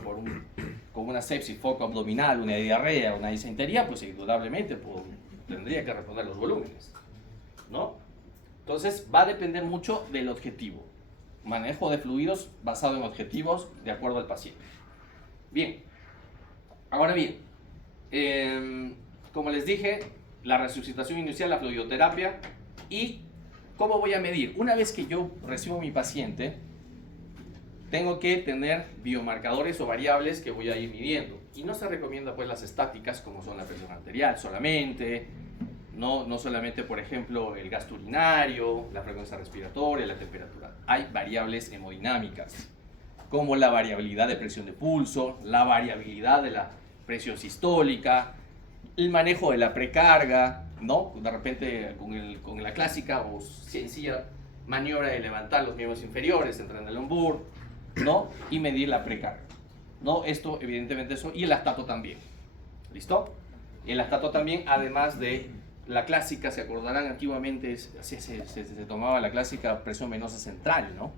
con una sepsis foco abdominal, una diarrea, una disentería, pues indudablemente tendría que responder los volúmenes, ¿no? Entonces va a depender mucho del objetivo. Manejo de fluidos basado en objetivos de acuerdo al paciente. Bien, ahora bien, como les dije, la resucitación inicial, la fluidoterapia. ¿Y cómo voy a medir? Una vez que yo recibo a mi paciente, tengo que tener biomarcadores o variables que voy a ir midiendo. Y no se recomienda pues las estáticas como son la presión arterial solamente, no solamente por ejemplo el gasto urinario, la frecuencia respiratoria, la temperatura. Hay variables hemodinámicas como la variabilidad de presión de pulso, la variabilidad de la presión sistólica, el manejo de la precarga, ¿no? De repente con la clásica o sencilla maniobra de levantar los miembros inferiores, entrar en el hombur, ¿no? Y medir la precarga, ¿no? Esto, evidentemente, eso, y el lactato también. ¿Listo? El lactato también, además de la clásica, se acordarán, antiguamente se tomaba la clásica presión venosa central, ¿no?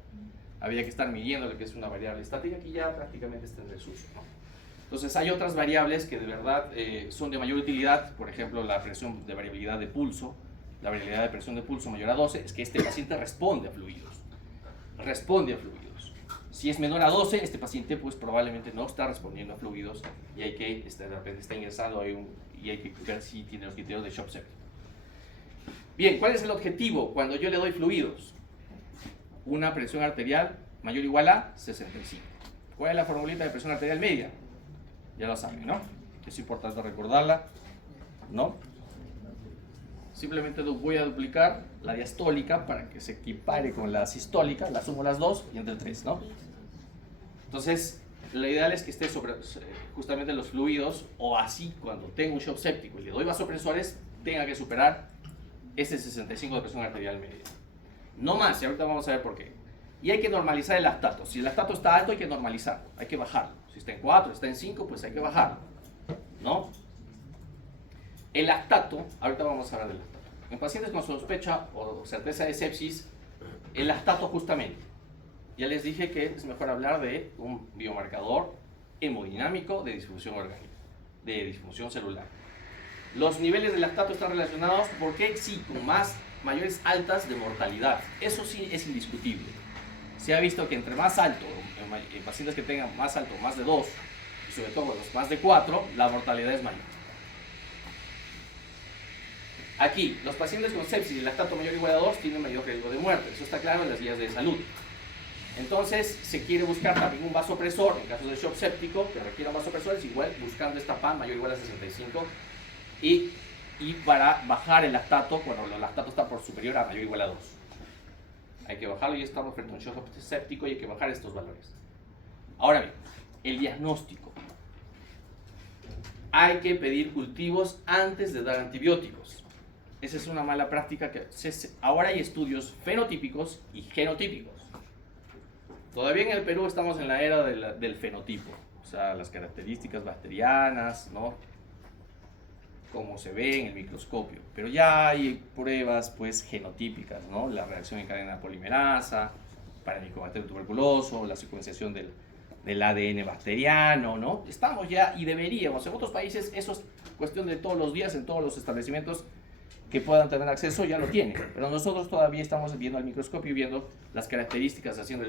Había que estar midiendo lo que es una variable estática, que ya prácticamente está en desuso, ¿no? Entonces hay otras variables que de verdad son de mayor utilidad, por ejemplo la presión de variabilidad de pulso, la variabilidad de presión de pulso mayor a 12, es que este paciente responde a fluidos. Si es menor a 12, este paciente pues probablemente no está respondiendo a fluidos y hay que, de repente está ingresando y hay que ver si tiene los criterios de shock septic. Bien, ¿cuál es el objetivo cuando yo le doy fluidos? Una presión arterial mayor o igual a 65. ¿Cuál es la formulita de presión arterial media? Ya lo saben, ¿no? Es importante recordarla, ¿no? Simplemente voy a duplicar la diastólica para que se equipare con la sistólica, la sumo las dos y entre 3, ¿no? Entonces, lo ideal es que esté sobre justamente los fluidos, o así cuando tengo un shock séptico y le doy vasopresores, tenga que superar ese 65 de presión arterial media. No más, y ahorita vamos a ver por qué. Y hay que normalizar el lactato. Si el lactato está alto, hay que normalizarlo, hay que bajarlo. Si está en 4, está en 5, pues hay que bajarlo, ¿no? El lactato, ahorita vamos a hablar del lactato. En pacientes con sospecha o certeza de sepsis, el lactato justamente, ya les dije que es mejor hablar de un biomarcador hemodinámico de disfunción orgánica, de disfunción celular. Los niveles de lactato están relacionados porque sí, con mayores altas de mortalidad. Eso sí es indiscutible. Se ha visto que entre más alto, en pacientes que tengan más alto, más de 2, y sobre todo los más de 4, la mortalidad es mayor. Aquí, los pacientes con sepsis y lactato mayor o igual a 2 tienen mayor riesgo de muerte. Eso está claro en las guías de salud. Entonces, se quiere buscar también un vasopresor, en caso de shock séptico, que requiera vasopresores, igual buscando esta PAN mayor o igual a 65, y para bajar el lactato, cuando el lactato está por superior a mayor o igual a 2. Hay que bajarlo y estamos frente a un shock séptico y hay que bajar estos valores. Ahora bien, el diagnóstico. Hay que pedir cultivos antes de dar antibióticos. Esa es una mala práctica que ahora hay estudios fenotípicos y genotípicos. Todavía en el Perú estamos en la era del fenotipo, o sea, las características bacterianas, ¿no? Como se ve en el microscopio, pero ya hay pruebas pues genotípicas, ¿no? La reacción en cadena polimerasa para el Mycobacterium tuberculoso, la secuenciación del ADN bacteriano, ¿no? Estamos ya y deberíamos, en otros países eso es cuestión de todos los días, en todos los establecimientos que puedan tener acceso ya lo tienen, pero nosotros todavía estamos viendo al microscopio y viendo las características, haciendo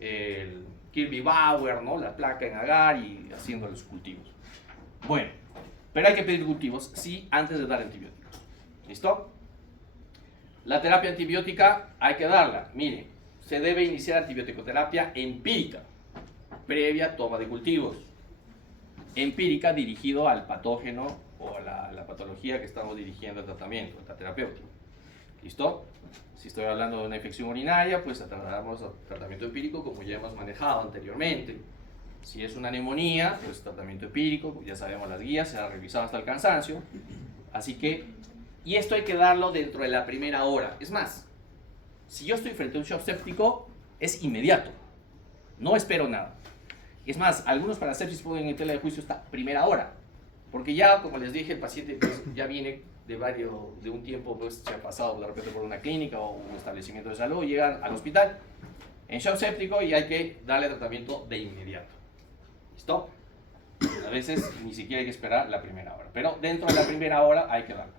el Kirby-Bauer, ¿no? La placa en agar y haciendo los cultivos. Bueno, pero hay que pedir cultivos, sí, antes de dar antibióticos. ¿Listo? La terapia antibiótica hay que darla. Miren, se debe iniciar antibiótico-terapia empírica, previa toma de cultivos. Empírica dirigido al patógeno o a la patología que estamos dirigiendo el tratamiento, el terapéutico. ¿Listo? Si estoy hablando de una infección urinaria, pues tratamos tratamiento empírico como ya hemos manejado anteriormente. Si es una neumonía, pues tratamiento empírico, ya sabemos las guías, se ha revisado hasta el cansancio. Así que, y esto hay que darlo dentro de la primera hora. Es más, si yo estoy frente a un shock séptico, es inmediato. No espero nada. Es más, algunos para sepsis ponen en tela de juicio esta primera hora, porque ya, como les dije, el paciente pues, ya viene de un tiempo, pues se ha pasado de repente por una clínica o un establecimiento de salud, llegan al hospital en shock séptico y hay que darle tratamiento de inmediato. ¿Listo? A veces ni siquiera hay que esperar la primera hora, pero dentro de la primera hora hay que darlo.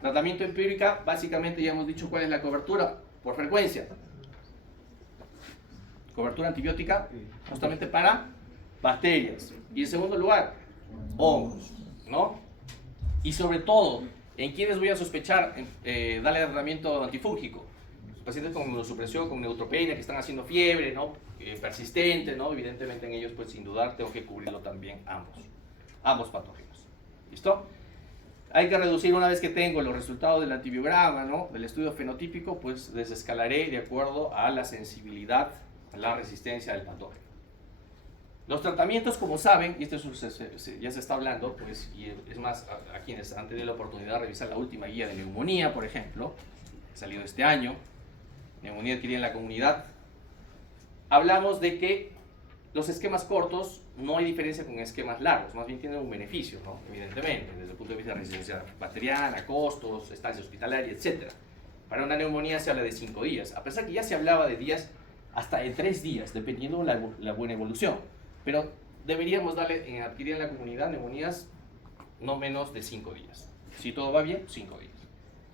Tratamiento empírica, básicamente ya hemos dicho cuál es la cobertura por frecuencia. Cobertura antibiótica justamente para bacterias. Y en segundo lugar, hongos, ¿no? Y sobre todo, ¿en quiénes voy a sospechar darle tratamiento antifúngico? Pacientes con inmunosupresión, con neutropenia, que están haciendo fiebre, ¿no? Persistente, ¿no? Evidentemente en ellos, pues sin dudar, tengo que cubrirlo también ambos patógenos. ¿Listo? Hay que reducir una vez que tengo los resultados del antibiograma, ¿no? Del estudio fenotípico, pues desescalaré de acuerdo a la sensibilidad, a la resistencia del patógeno. Los tratamientos, como saben, y esto ya se está hablando, pues, y es más, a quienes han tenido la oportunidad de revisar la última guía de neumonía, por ejemplo, salido este año, neumonía adquirida en la comunidad, hablamos de que los esquemas cortos no hay diferencia con esquemas largos, más bien tienen un beneficio, ¿no? Evidentemente, desde el punto de vista de resistencia bacteriana, costos, estancia hospitalaria, etc. Para una neumonía se habla de 5 días, a pesar que ya se hablaba de días hasta de 3 días, dependiendo de la buena evolución. Pero deberíamos darle en adquirir en la comunidad neumonías no menos de 5 días. Si todo va bien, 5 días.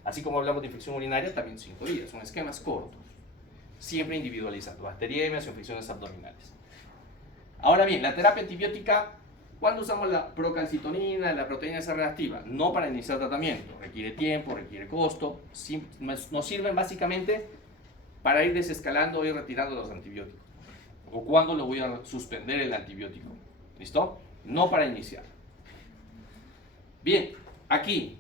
Así como hablamos de infección urinaria, también 5 días. Son esquemas cortos. Siempre individualizando bacteriemias o infecciones abdominales. Ahora bien, la terapia antibiótica, ¿cuándo usamos la procalcitonina, la proteína C reactiva? No para iniciar tratamiento. Requiere tiempo, requiere costo. Nos sirven básicamente para ir desescalando y retirando los antibióticos. O cuándo lo voy a suspender el antibiótico. ¿Listo? No para iniciar. Bien, aquí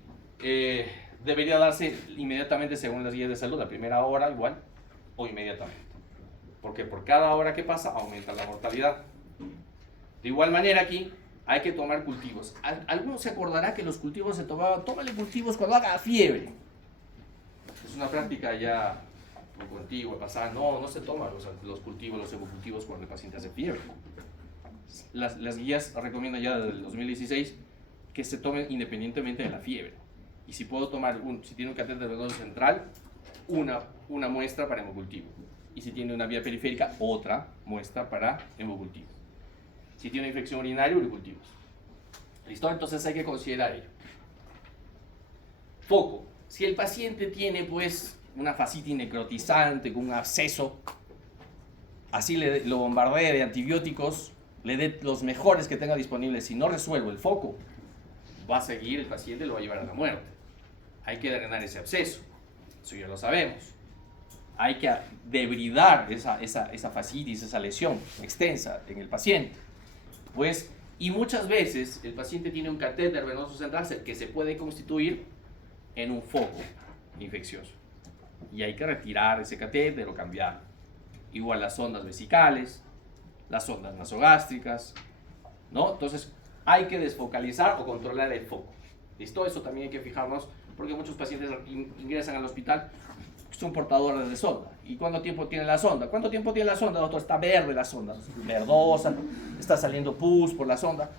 debería darse inmediatamente según las guías de salud, la primera hora igual o inmediatamente. Porque por cada hora que pasa aumenta la mortalidad. De igual manera aquí hay que tomar cultivos. Algunos se acordará que los cultivos se tomaban, tómale cultivos cuando haga fiebre. Es una práctica ya un poco antigua, pasada. No se toman los cultivos, los hemocultivos cuando el paciente hace fiebre. Las guías recomiendan ya desde el 2016 que se tomen independientemente de la fiebre. Y si puedo tomar, si tiene un catéter venoso central, una muestra para hemocultivo. Y si tiene una vía periférica, otra muestra para hemocultivo. Si tiene infección urinaria, uricultivos. ¿Listo? Entonces hay que considerar ello. Foco. Si el paciente tiene pues una fascitis necrotizante con un absceso, así lo bombardee de antibióticos, le dé los mejores que tenga disponibles. Si no resuelvo el foco, va a seguir el paciente, lo va a llevar a la muerte. Hay que drenar ese absceso, eso ya lo sabemos. Hay que debridar esa fascitis, esa lesión extensa en el paciente. Pues, y muchas veces el paciente tiene un catéter venoso central que se puede constituir en un foco infeccioso. Y hay que retirar ese catéter o cambiarlo. Igual las sondas vesicales, las sondas nasogástricas, ¿no? Entonces, hay que desfocalizar o controlar el foco. ¿Listo? Eso también hay que fijarnos porque muchos pacientes ingresan al hospital, son portadores de sonda. ¿Y cuánto tiempo tiene la sonda? ¿Cuánto tiempo tiene la sonda, doctor? Está verde la sonda, verdosa, está saliendo pus por la sonda.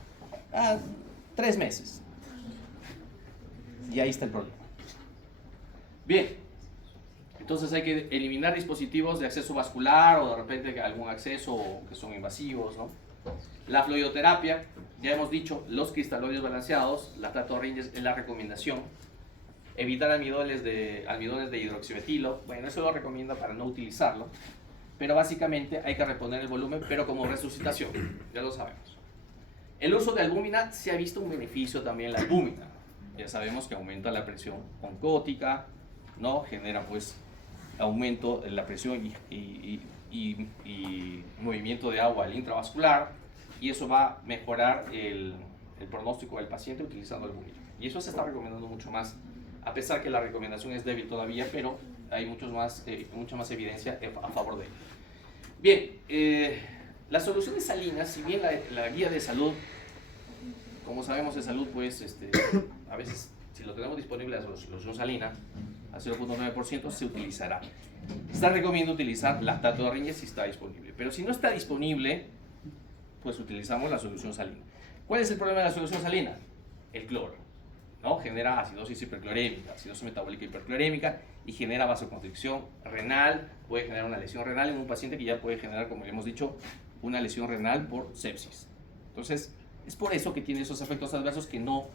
3 meses. Y ahí está el problema. Bien, entonces hay que eliminar dispositivos de acceso vascular o de repente algún acceso que son invasivos, ¿no? La fluidoterapia, ya hemos dicho, los cristaloides balanceados, la tatorringes es la recomendación. Evitar almidones de hidroximetilo, bueno, eso lo recomiendo para no utilizarlo, pero básicamente hay que reponer el volumen, pero como resucitación, ya lo sabemos. El uso de albúmina, se ha visto un beneficio también en la albúmina, ya sabemos que aumenta la presión oncótica, ¿no? Genera pues aumento de la presión y movimiento de agua al intravascular, y eso va a mejorar el pronóstico del paciente utilizando albúmina. Y eso se está recomendando mucho más, a pesar que la recomendación es débil todavía, pero hay mucha más evidencia a favor de ello. Bien, las soluciones salinas, si bien la guía de salud, como sabemos de salud, pues a veces si lo tenemos disponible la solución salina, a 0.9%, se utilizará. Se recomienda utilizar lactato de Ringer si está disponible, pero si no está disponible, pues utilizamos la solución salina. ¿Cuál es el problema de la solución salina? El cloro, ¿no? Genera acidosis hiperclorémica, acidosis metabólica hiperclorémica y genera vasoconstricción renal, puede generar una lesión renal en un paciente que ya puede generar, como ya hemos dicho, una lesión renal por sepsis. Entonces, es por eso que tiene esos efectos adversos que no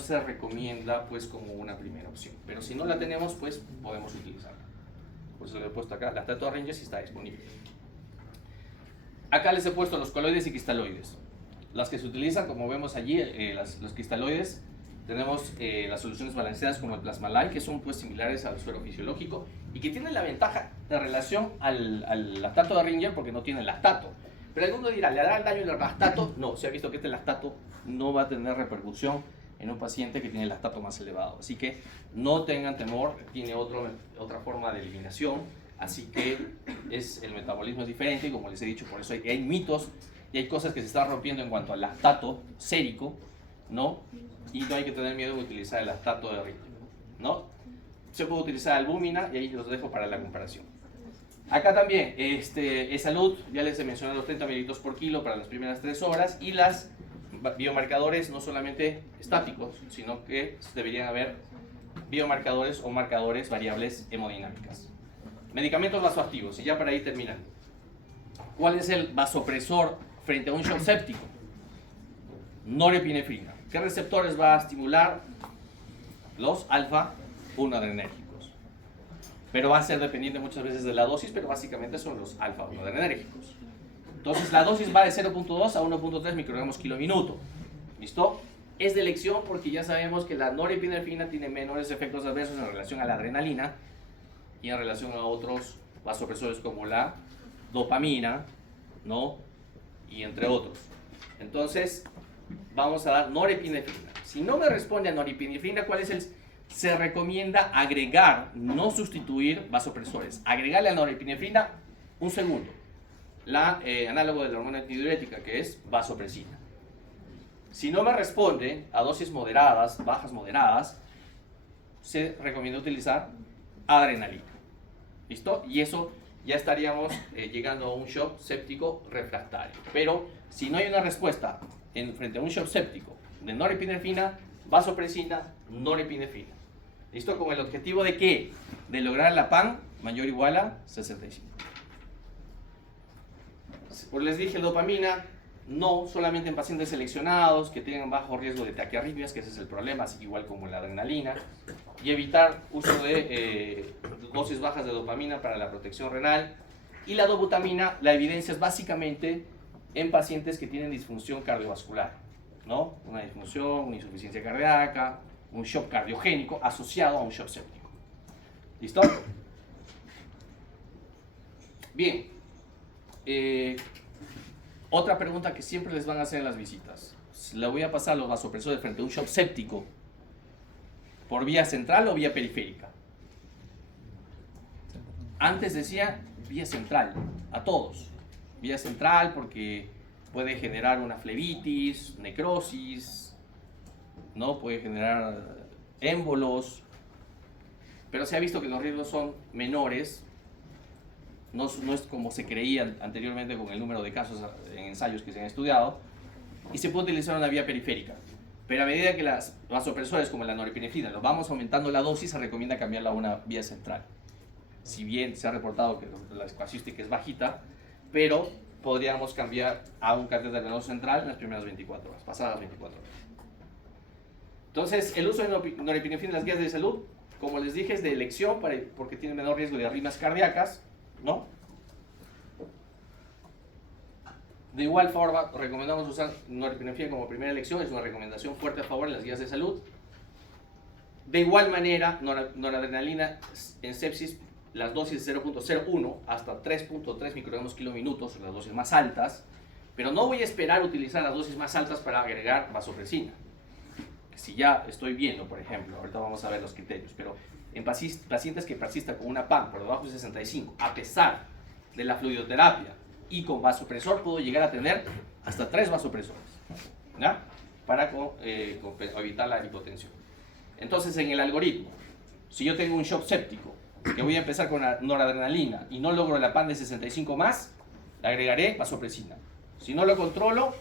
se recomienda pues como una primera opción. Pero si no la tenemos, pues podemos utilizarla. Por eso le he puesto acá lactato de Ringer si está disponible. Acá les he puesto los coloides y cristaloides. Las que se utilizan, como vemos allí, los cristaloides, tenemos las soluciones balanceadas como el Plasma-Lye, que son pues similares al suero fisiológico y que tienen la ventaja de relación al lactato de Ringer porque no tienen lactato. Pero alguno dirá, ¿le hará daño el lactato? No, se ha visto que este lactato no va a tener repercusión en un paciente que tiene el lactato más elevado. Así que no tengan temor, tiene otra forma de eliminación. Así que el metabolismo es diferente y como les he dicho, por eso hay mitos y hay cosas que se están rompiendo en cuanto al lactato sérico, ¿no? Y no hay que tener miedo de utilizar el lactato de Ringer, ¿no? Se puede utilizar albúmina y ahí los dejo para la comparación. Acá también, Esalud, ya les he mencionado los 30 mililitros por kilo para las primeras 3 horas y las biomarcadores no solamente estáticos, sino que deberían haber biomarcadores o marcadores variables hemodinámicas. Medicamentos vasoactivos, y ya para ahí terminando. ¿Cuál es el vasopresor frente a un shock séptico? Norepinefrina. ¿Qué receptores va a estimular? Los alfa-1 adrenérgicos. Pero va a ser dependiente muchas veces de la dosis, pero básicamente son los alfa-1 adrenérgicos. Entonces la dosis va de 0.2 a 1.3 microgramos kilo minuto. ¿Listo? Es de elección porque ya sabemos que la norepinefrina tiene menores efectos adversos en relación a la adrenalina y en relación a otros vasopresores como la dopamina, ¿no? Y entre otros. Entonces, vamos a dar norepinefrina. Si no me responde a norepinefrina, ¿cuál es el...? Se recomienda agregar, no sustituir vasopresores. Agregarle a norepinefrina un segundo. Análogo de la hormona antidiurética, que es vasopresina. Si no me responde a dosis moderadas, bajas moderadas, se recomienda utilizar adrenalina. ¿Listo? Y eso ya estaríamos llegando a un shock séptico refractario. Pero si no hay una respuesta frente a un shock séptico de norepinefrina, vasopresina, norepinefrina. ¿Listo? Con el objetivo de ¿qué? De lograr la PAN mayor o igual a 65. Pues les dije, dopamina, no solamente en pacientes seleccionados que tengan bajo riesgo de taquiarritmias, que ese es el problema, así que igual como la adrenalina, y evitar uso de dosis bajas de dopamina para la protección renal. Y la dobutamina, la evidencia es básicamente en pacientes que tienen disfunción cardiovascular, ¿no? Una disfunción, una insuficiencia cardíaca, un shock cardiogénico asociado a un shock séptico. ¿Listo? Bien. Otra pregunta que siempre les van a hacer en las visitas. Le voy a pasar los vasopresores frente a un shock séptico por vía central o vía periférica. Antes decía vía central, a todos. Vía central porque puede generar una flebitis, necrosis, ¿no? Puede generar émbolos, pero se ha visto que los riesgos son menores. No es como se creía anteriormente con el número de casos en ensayos que se han estudiado, y se puede utilizar una vía periférica. Pero a medida que las vasopresores como la norepinefrina los vamos aumentando la dosis, se recomienda cambiarla a una vía central. Si bien se ha reportado que la casuística es bajita, pero podríamos cambiar a un catéter venoso central en las primeras 24 horas, pasadas 24 horas. Entonces, el uso de norepinefrina en las guías de salud, como les dije, es de elección porque tiene menor riesgo de arritmias cardíacas, ¿no? De igual forma, recomendamos usar norepinefrina como primera elección, es una recomendación fuerte a favor en las guías de salud. De igual manera, noradrenalina en sepsis, las dosis de 0.01 hasta 3.3 microgramos kilo minuto son las dosis más altas, pero no voy a esperar utilizar las dosis más altas para agregar vasopresina. Si ya estoy viendo, por ejemplo, ahorita vamos a ver los criterios, pero en pacientes que persistan con una PAN por debajo de 65, a pesar de la fluidoterapia y con vasopresor, puedo llegar a tener hasta 3 vasopresores, ¿ya? Para evitar la hipotensión. Entonces, en el algoritmo, Si yo tengo un shock séptico, que voy a empezar con la noradrenalina y no logro la PAN de 65 más, le agregaré vasopresina. Si no lo controlo,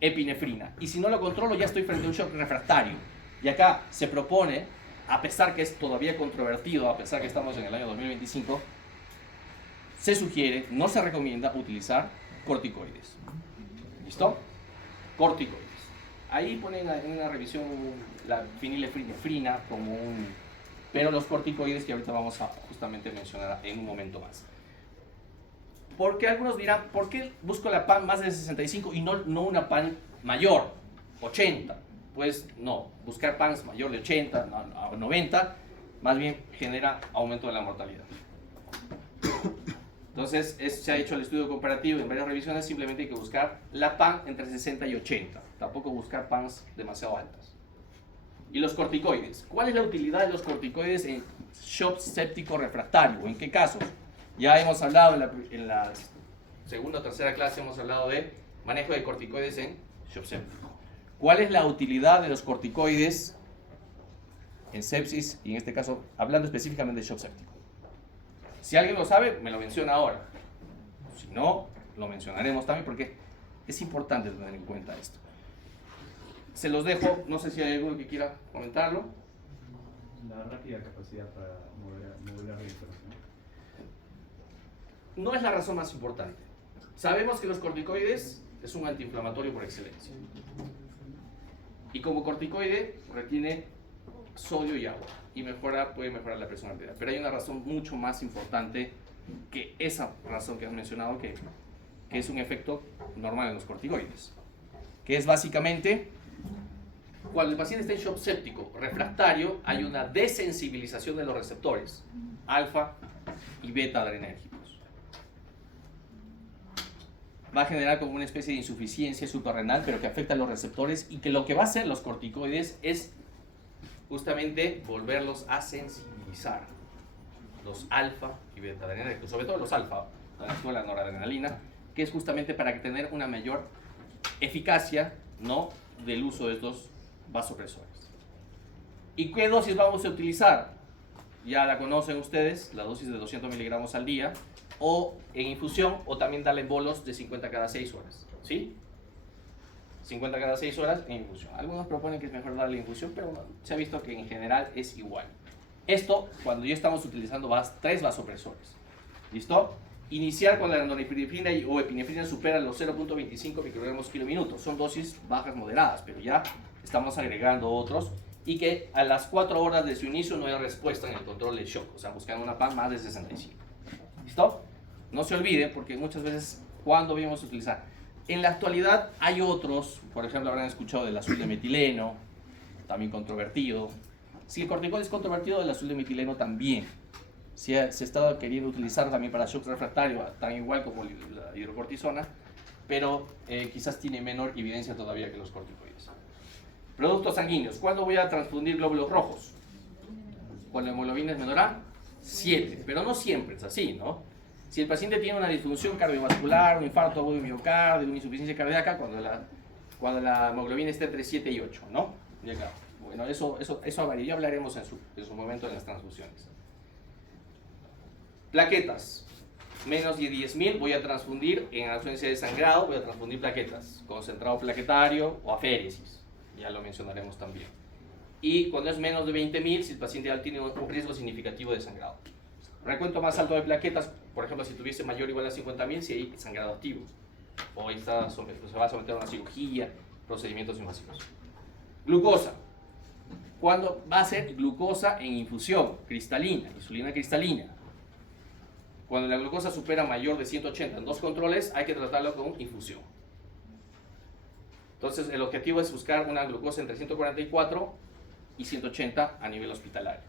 epinefrina. Y si no lo controlo, ya estoy frente a un shock refractario. Y acá se propone, a pesar que es todavía controvertido, a pesar que estamos en el año 2025, se sugiere, no se recomienda utilizar corticoides. ¿Listo? Corticoides. Ahí ponen en una revisión la fenilefrina como un... Pero los corticoides que ahorita vamos a justamente mencionar en un momento más. Porque algunos dirán, ¿por qué busco la PAN más de 65 y no una PAN mayor, 80? Pues no, buscar PANs mayor de 80 a 90, más bien genera aumento de la mortalidad. Entonces, se ha hecho el estudio comparativo en varias revisiones, simplemente hay que buscar la PAN entre 60 y 80, tampoco buscar PANs demasiado altas. Y los corticoides, ¿cuál es la utilidad de los corticoides en shock séptico refractario? ¿En qué casos? Ya hemos hablado en la segunda o tercera clase, hemos hablado de manejo de corticoides en shock séptico. ¿Cuál es la utilidad de los corticoides en sepsis? Y en este caso, hablando específicamente de shock séptico. Si alguien lo sabe, me lo menciona ahora. Si no, lo mencionaremos también porque es importante tener en cuenta esto. Se los dejo, no sé si hay alguno que quiera comentarlo. La rápida capacidad para modular la información. No es la razón más importante. Sabemos que los corticoides es un antiinflamatorio por excelencia. Y como corticoide retiene sodio y agua y puede mejorar la presión arterial. Pero hay una razón mucho más importante que esa razón que has mencionado, que es un efecto normal en los corticoides, que es básicamente cuando el paciente está en shock séptico refractario, hay una desensibilización de los receptores alfa y beta adrenérgicos. Va a generar como una especie de insuficiencia suprarrenal, pero que afecta a los receptores, y que lo que va a hacer los corticoides es justamente volverlos a sensibilizar, los alfa y beta adrenérgicos, sobre todo los alfa, actúa la noradrenalina, que es justamente para tener una mayor eficacia, ¿no?, del uso de estos vasopresores. ¿Y qué dosis vamos a utilizar? Ya la conocen ustedes, la dosis de 200 miligramos al día, o en infusión, o también darle bolos de 50 cada 6 horas, ¿sí? 50 cada 6 horas en infusión. Algunos proponen que es mejor darle infusión, pero se ha visto que en general es igual. Esto cuando ya estamos utilizando 3 vasopresores. ¿Listo? Iniciar con la norepinefrina o epinefrina supera los 0.25 microgramos kilo minuto. Son dosis bajas moderadas, pero ya estamos agregando otros, y que a las 4 horas de su inicio no hay respuesta en el control del shock, o sea, buscando una PAN más de 65. ¿Listo? No se olvide, porque muchas veces, ¿cuándo vamos a utilizar? En la actualidad hay otros, por ejemplo, habrán escuchado del azul de metileno, también controvertido. Si el corticoide es controvertido, el azul de metileno también. Se ha estado queriendo utilizar también para shock refractario, tan igual como la hidrocortisona, pero quizás tiene menor evidencia todavía que los corticoides. Productos sanguíneos. ¿Cuándo voy a transfundir glóbulos rojos? Cuando la hemoglobina es menor a 7, pero no siempre es así, ¿no? Si el paciente tiene una disfunción cardiovascular, un infarto agudo de miocardio, una insuficiencia cardíaca, cuando la hemoglobina esté entre 7 y 8, ¿no? Ya, claro. Bueno, eso varía, ya hablaremos en su momento de las transfusiones. Plaquetas. Menos de 10.000 voy a transfundir, en ausencia de sangrado, voy a transfundir plaquetas, concentrado plaquetario o aféresis, ya lo mencionaremos también. Y cuando es menos de 20.000, si el paciente ya tiene un riesgo significativo de sangrado. Recuento más alto de plaquetas, por ejemplo, si tuviese mayor o igual a 50.000, si hay sangrado activo, o ahí se va a someter a una cirugía, procedimientos invasivos. Glucosa. ¿Cuándo va a ser glucosa en infusión? Cristalina, insulina cristalina. Cuando la glucosa supera mayor de 180 en 2 controles, hay que tratarlo con infusión. Entonces, el objetivo es buscar una glucosa entre 144 y 180 a nivel hospitalario.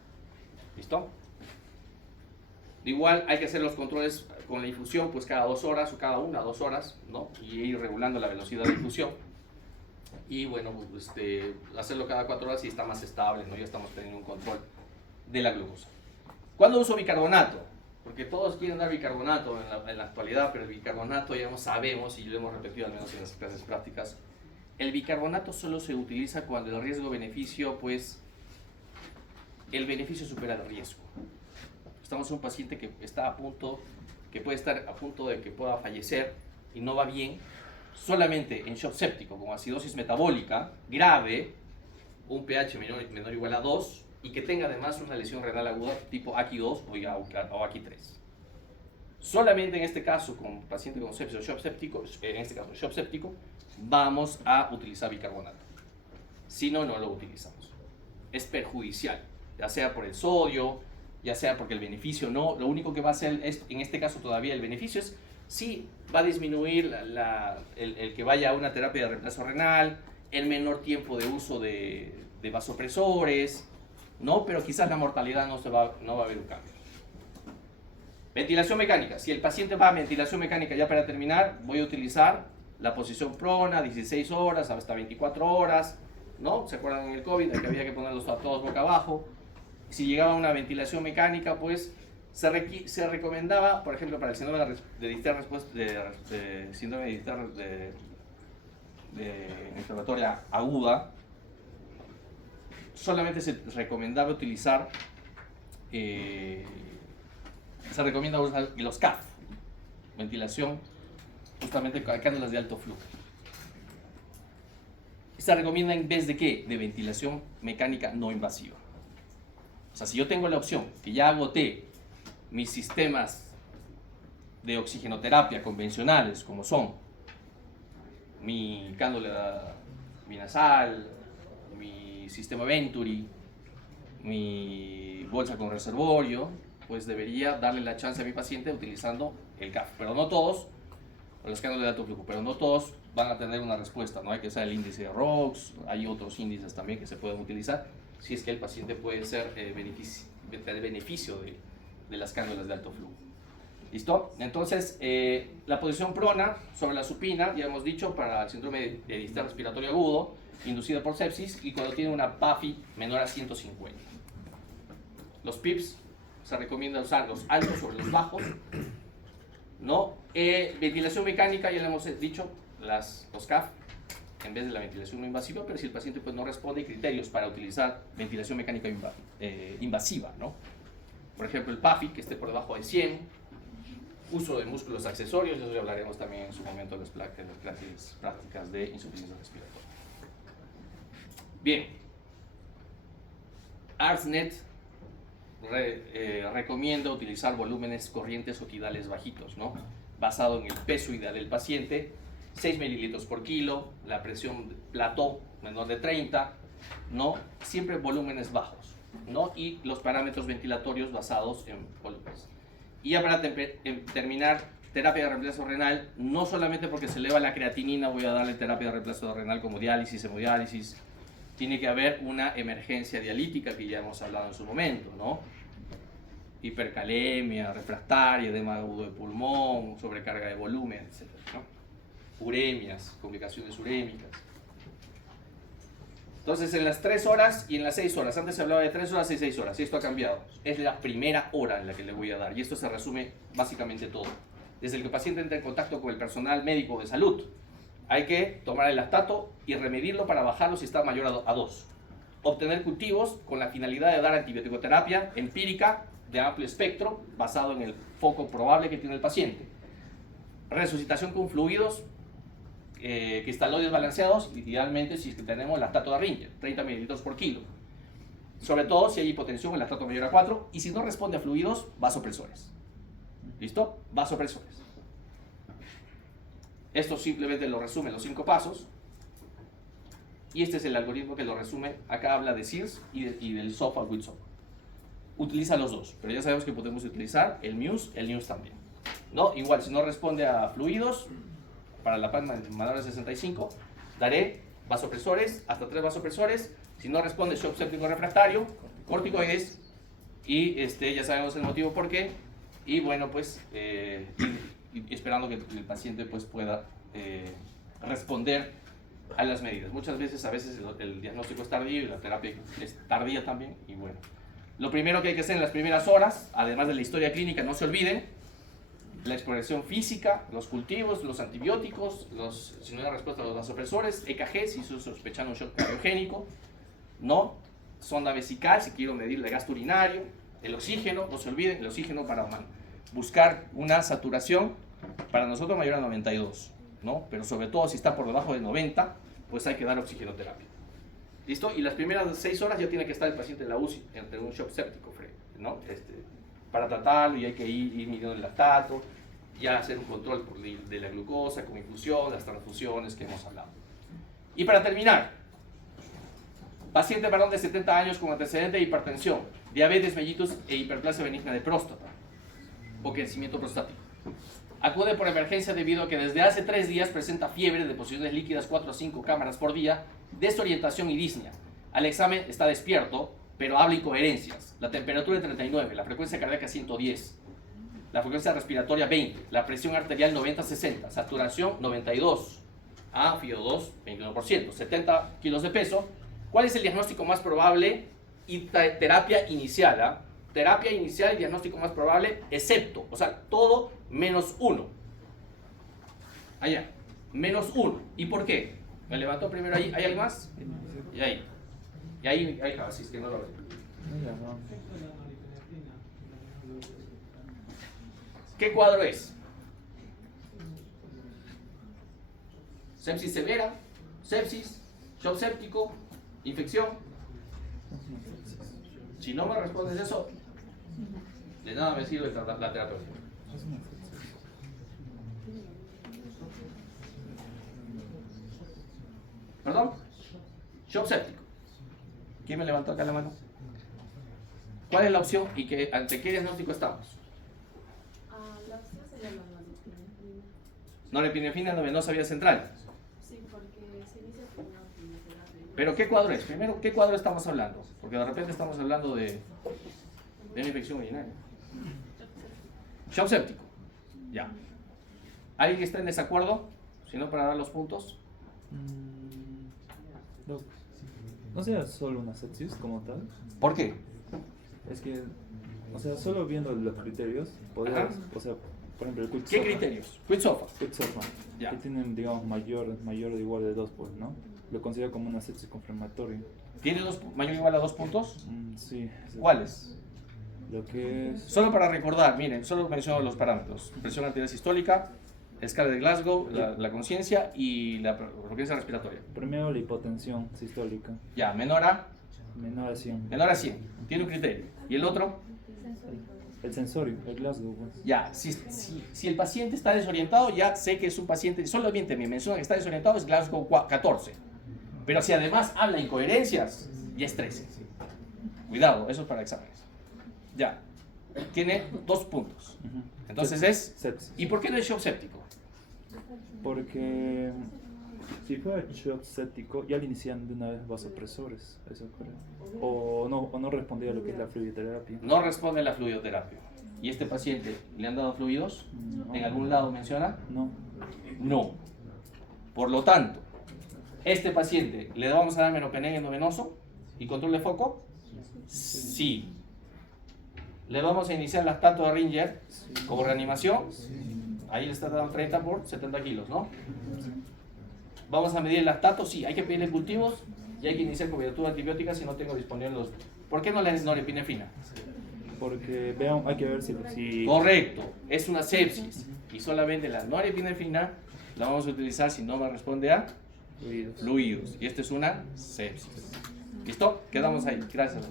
¿Listo? Igual hay que hacer los controles con la infusión, pues cada 2 horas o cada 1 a 2 horas, ¿no? Y ir regulando la velocidad de infusión. Y bueno, hacerlo cada 4 horas y está más estable, ¿no? Ya estamos teniendo un control de la glucosa. ¿Cuándo uso bicarbonato? Porque todos quieren dar bicarbonato en la actualidad, pero el bicarbonato ya no sabemos, y lo hemos repetido al menos en las clases prácticas. El bicarbonato solo se utiliza cuando el riesgo-beneficio pues el beneficio supera el riesgo. Estamos en un paciente que está a punto, que puede estar a punto de que pueda fallecer y no va bien, solamente en shock séptico con acidosis metabólica grave, un pH menor o igual a 2 y que tenga además una lesión renal aguda tipo AQI2 o AQI3. Solamente en este caso, con paciente con sepsis o shock séptico, en este caso shock séptico, vamos a utilizar bicarbonato. Si no, no lo utilizamos. Es perjudicial, ya sea por el sodio, ya sea porque el beneficio no. Lo único que va a hacer en este caso todavía el beneficio es sí va a disminuir el que vaya a una terapia de reemplazo renal, el menor tiempo de uso de vasopresores, ¿no? Pero quizás la mortalidad no va a haber un cambio. Ventilación mecánica. Si el paciente va a ventilación mecánica, ya para terminar, voy a utilizar la posición prona, 16 horas hasta 24 horas, ¿no? ¿Se acuerdan en el COVID de que había que ponerlos a todos boca abajo? Si llegaba a una ventilación mecánica, pues se recomendaba, por ejemplo, para el síndrome de distal síndrome de distal de inflamatoria aguda, solamente se recomendaba utilizar los CAF, ventilación justamente con cánulas de alto flujo. Se recomienda en vez de ¿qué? De ventilación mecánica no invasiva. O sea, si yo tengo la opción que ya agoté mis sistemas de oxigenoterapia convencionales, como son mi cánula binasal, mi sistema Venturi, mi bolsa con reservorio, pues debería darle la chance a mi paciente utilizando el CAF. Pero no todos, o los cánulas de alto flujo, pero no todos van a tener una respuesta, ¿no? Hay que usar el índice de ROX, hay otros índices también que se pueden utilizar si es que el paciente puede ser beneficio de las cánulas de alto flujo. ¿Listo? Entonces, la posición prona sobre la supina, ya hemos dicho, para el síndrome de distal respiratorio agudo, inducido por sepsis, y cuando tiene una PAFI menor a 150. Los PIPs se recomienda usar los altos sobre los bajos, ¿no? Ventilación mecánica, ya le hemos dicho, los CAF, en vez de la ventilación no invasiva, pero si el paciente pues, no responde, hay criterios para utilizar ventilación mecánica invasiva, ¿no? Por ejemplo, el PAFI, que esté por debajo de 100, uso de músculos accesorios, eso ya hablaremos también en su momento en las clases prácticas de insuficiencia respiratoria. Bien, ARSNet recomienda utilizar volúmenes corrientes oquidales bajitos, ¿no? Basado en el peso ideal del paciente, 6 mililitros por kilo, la presión plató menor de 30, ¿no? Siempre volúmenes bajos, ¿no? Y los parámetros ventilatorios basados en volúmenes. Y ya para terminar, terapia de reemplazo renal, no solamente porque se eleva la creatinina voy a darle terapia de reemplazo renal como diálisis, hemodiálisis. Tiene que haber una emergencia dialítica que ya hemos hablado en su momento, ¿no? Hipercalemia, refractaria, edema agudo de pulmón, sobrecarga de volumen, etc., ¿no? Uremias, complicaciones urémicas. Entonces, en las 3 horas y en las 6 horas, antes se hablaba de 3 horas y 6 horas, y esto ha cambiado. Es la primera hora en la que le voy a dar, y esto se resume básicamente todo. Desde el que el paciente entra en contacto con el personal médico de salud, hay que tomar el lactato y remedirlo para bajarlo si está mayor a 2. Obtener cultivos con la finalidad de dar antibiótico-terapia empírica de amplio espectro, basado en el foco probable que tiene el paciente. Resucitación con fluidos, cristaloides balanceados, idealmente si es que tenemos lactato de Ringer, 30 mililitros por kilo. Sobre todo si hay hipotensión, el lactato mayor a 4, y si no responde a fluidos, vasopresores. ¿Listo? Vasopresores. Esto simplemente lo resume los 5 pasos. Y este es el algoritmo que lo resume. Acá habla de SIRS y del SOFA with SOFA. Utiliza los dos, pero ya sabemos que podemos utilizar el MUSE, el NEWS también, ¿no? Igual, si no responde a fluidos, para la PAN menor de 65, daré vasopresores, hasta 3 vasopresores. Si no responde shock séptico refractario, corticoides, y ya sabemos el motivo por qué. Y bueno, pues, y esperando que el paciente pues, pueda responder a las medidas. Muchas veces, a veces el diagnóstico es tardío y la terapia es tardía también, y bueno. Lo primero que hay que hacer en las primeras horas, además de la historia clínica, no se olviden, la exploración física, los cultivos, los antibióticos, si no hay respuesta a los vasopresores, EKG, si sospechan un shock cardiogénico, ¿no? sonda vesical si quiero medir el gasto urinario, el oxígeno, no se olviden, el oxígeno para buscar una saturación para nosotros mayor a 92, ¿no? Pero sobre todo si está por debajo de 90, pues hay que dar oxigenoterapia. ¿Listo? Y las primeras 6 horas ya tiene que estar el paciente en la UCI, entre un shock séptico, ¿no? Para tratarlo, y hay que ir midiendo el lactato, ya hacer un control de la glucosa con infusión, las transfusiones que hemos hablado. Y para terminar, paciente varón de 70 años con antecedente de hipertensión, diabetes mellitus e hiperplasia benigna de próstata o crecimiento prostático. Acude por emergencia debido a que desde hace 3 días presenta fiebre, deposiciones líquidas 4 a 5 cámaras por día, desorientación y disnea. Al examen está despierto, pero habla incoherencias. La temperatura de 39, la frecuencia cardíaca 110, la frecuencia respiratoria 20, la presión arterial 90-60, saturación 92, FiO2 21%, 70 kilos de peso. ¿Cuál es el diagnóstico más probable? Y terapia inicial, terapia inicial y diagnóstico más probable, excepto, o sea, todo menos 1. Allá, menos 1. ¿Y por qué? Me levantó primero ahí. ¿Hay algo más? Y ahí. Y ahí, así es que no lo veo. ¿Qué cuadro es? Sepsis severa, sepsis, shock séptico, infección. Si no me respondes eso, de nada me sirve la terapia. ¿Perdón? Shock séptico. ¿Quién me levantó acá la mano? ¿Cuál es la opción y ante qué diagnóstico estamos? La opción sería la norepinefrina. Norepinefrina venosa vía central. Sí, porque se inicia con una quimioterapia. ¿Pero qué cuadro es? Primero, ¿qué cuadro estamos hablando? Porque de repente estamos hablando de una infección urinaria. Shock séptico. Ya. ¿Alguien que está en desacuerdo? Si no, para dar los puntos. No sea solo una sepsis como tal. ¿Por qué? Es que, o sea, solo viendo los criterios, podrías, Ajá. o sea, por ejemplo, el ¿Qué Quetzalcoatl. criterios? Quetzalcoatl. Quetzalcoatl, Ya. que tienen, digamos, mayor de igual de 2, pues, ¿no? Lo considero como una sepsis confirmatoria. ¿Tiene mayor o igual a 2 puntos? Sí. ¿Cuáles? Lo que es... Solo para recordar, miren, solo menciono los parámetros. Presión arterial sistólica, escala de Glasgow, la conciencia y la frecuencia respiratoria. Primero, la hipotensión sistólica, Ya, menor a menor a 100. 100. Tiene un criterio. ¿Y el otro? El sensorio, el Glasgow, pues. Ya, si el paciente está desorientado, ya sé que es un paciente, solamente me menciona que está desorientado, es Glasgow 14. Pero si además habla incoherencias, ya es 13. Cuidado, eso es para exámenes. Ya, tiene 2 puntos. Ujú. Entonces es... Sepsis. ¿Y por qué no es shock séptico? Porque si fuera shock séptico, ya le inician de una vez vasopresores, eso creo. O no respondía a lo que es la fluidoterapia. No responde a la fluidoterapia. ¿Y este paciente le han dado fluidos? No. ¿En algún lado menciona? No. No. Por lo tanto, ¿este paciente le vamos a dar meropenem endovenoso y control de foco? Sí. ¿Le vamos a iniciar lactato de Ringer como reanimación? Ahí le está dando 30 por 70 kilos, ¿no? ¿Vamos a medir el lactato? Sí. ¿Hay que pedirle cultivos? Y hay que iniciar cobertura antibiótica si no tengo disponibles los... ¿Por qué no la norepinefrina? Porque hay que ver si... Correcto, es una sepsis y solamente la norepinefrina la vamos a utilizar si no me responde a Fluidos. fluidos. Y esta es una sepsis. ¿Listo? Quedamos ahí. Gracias.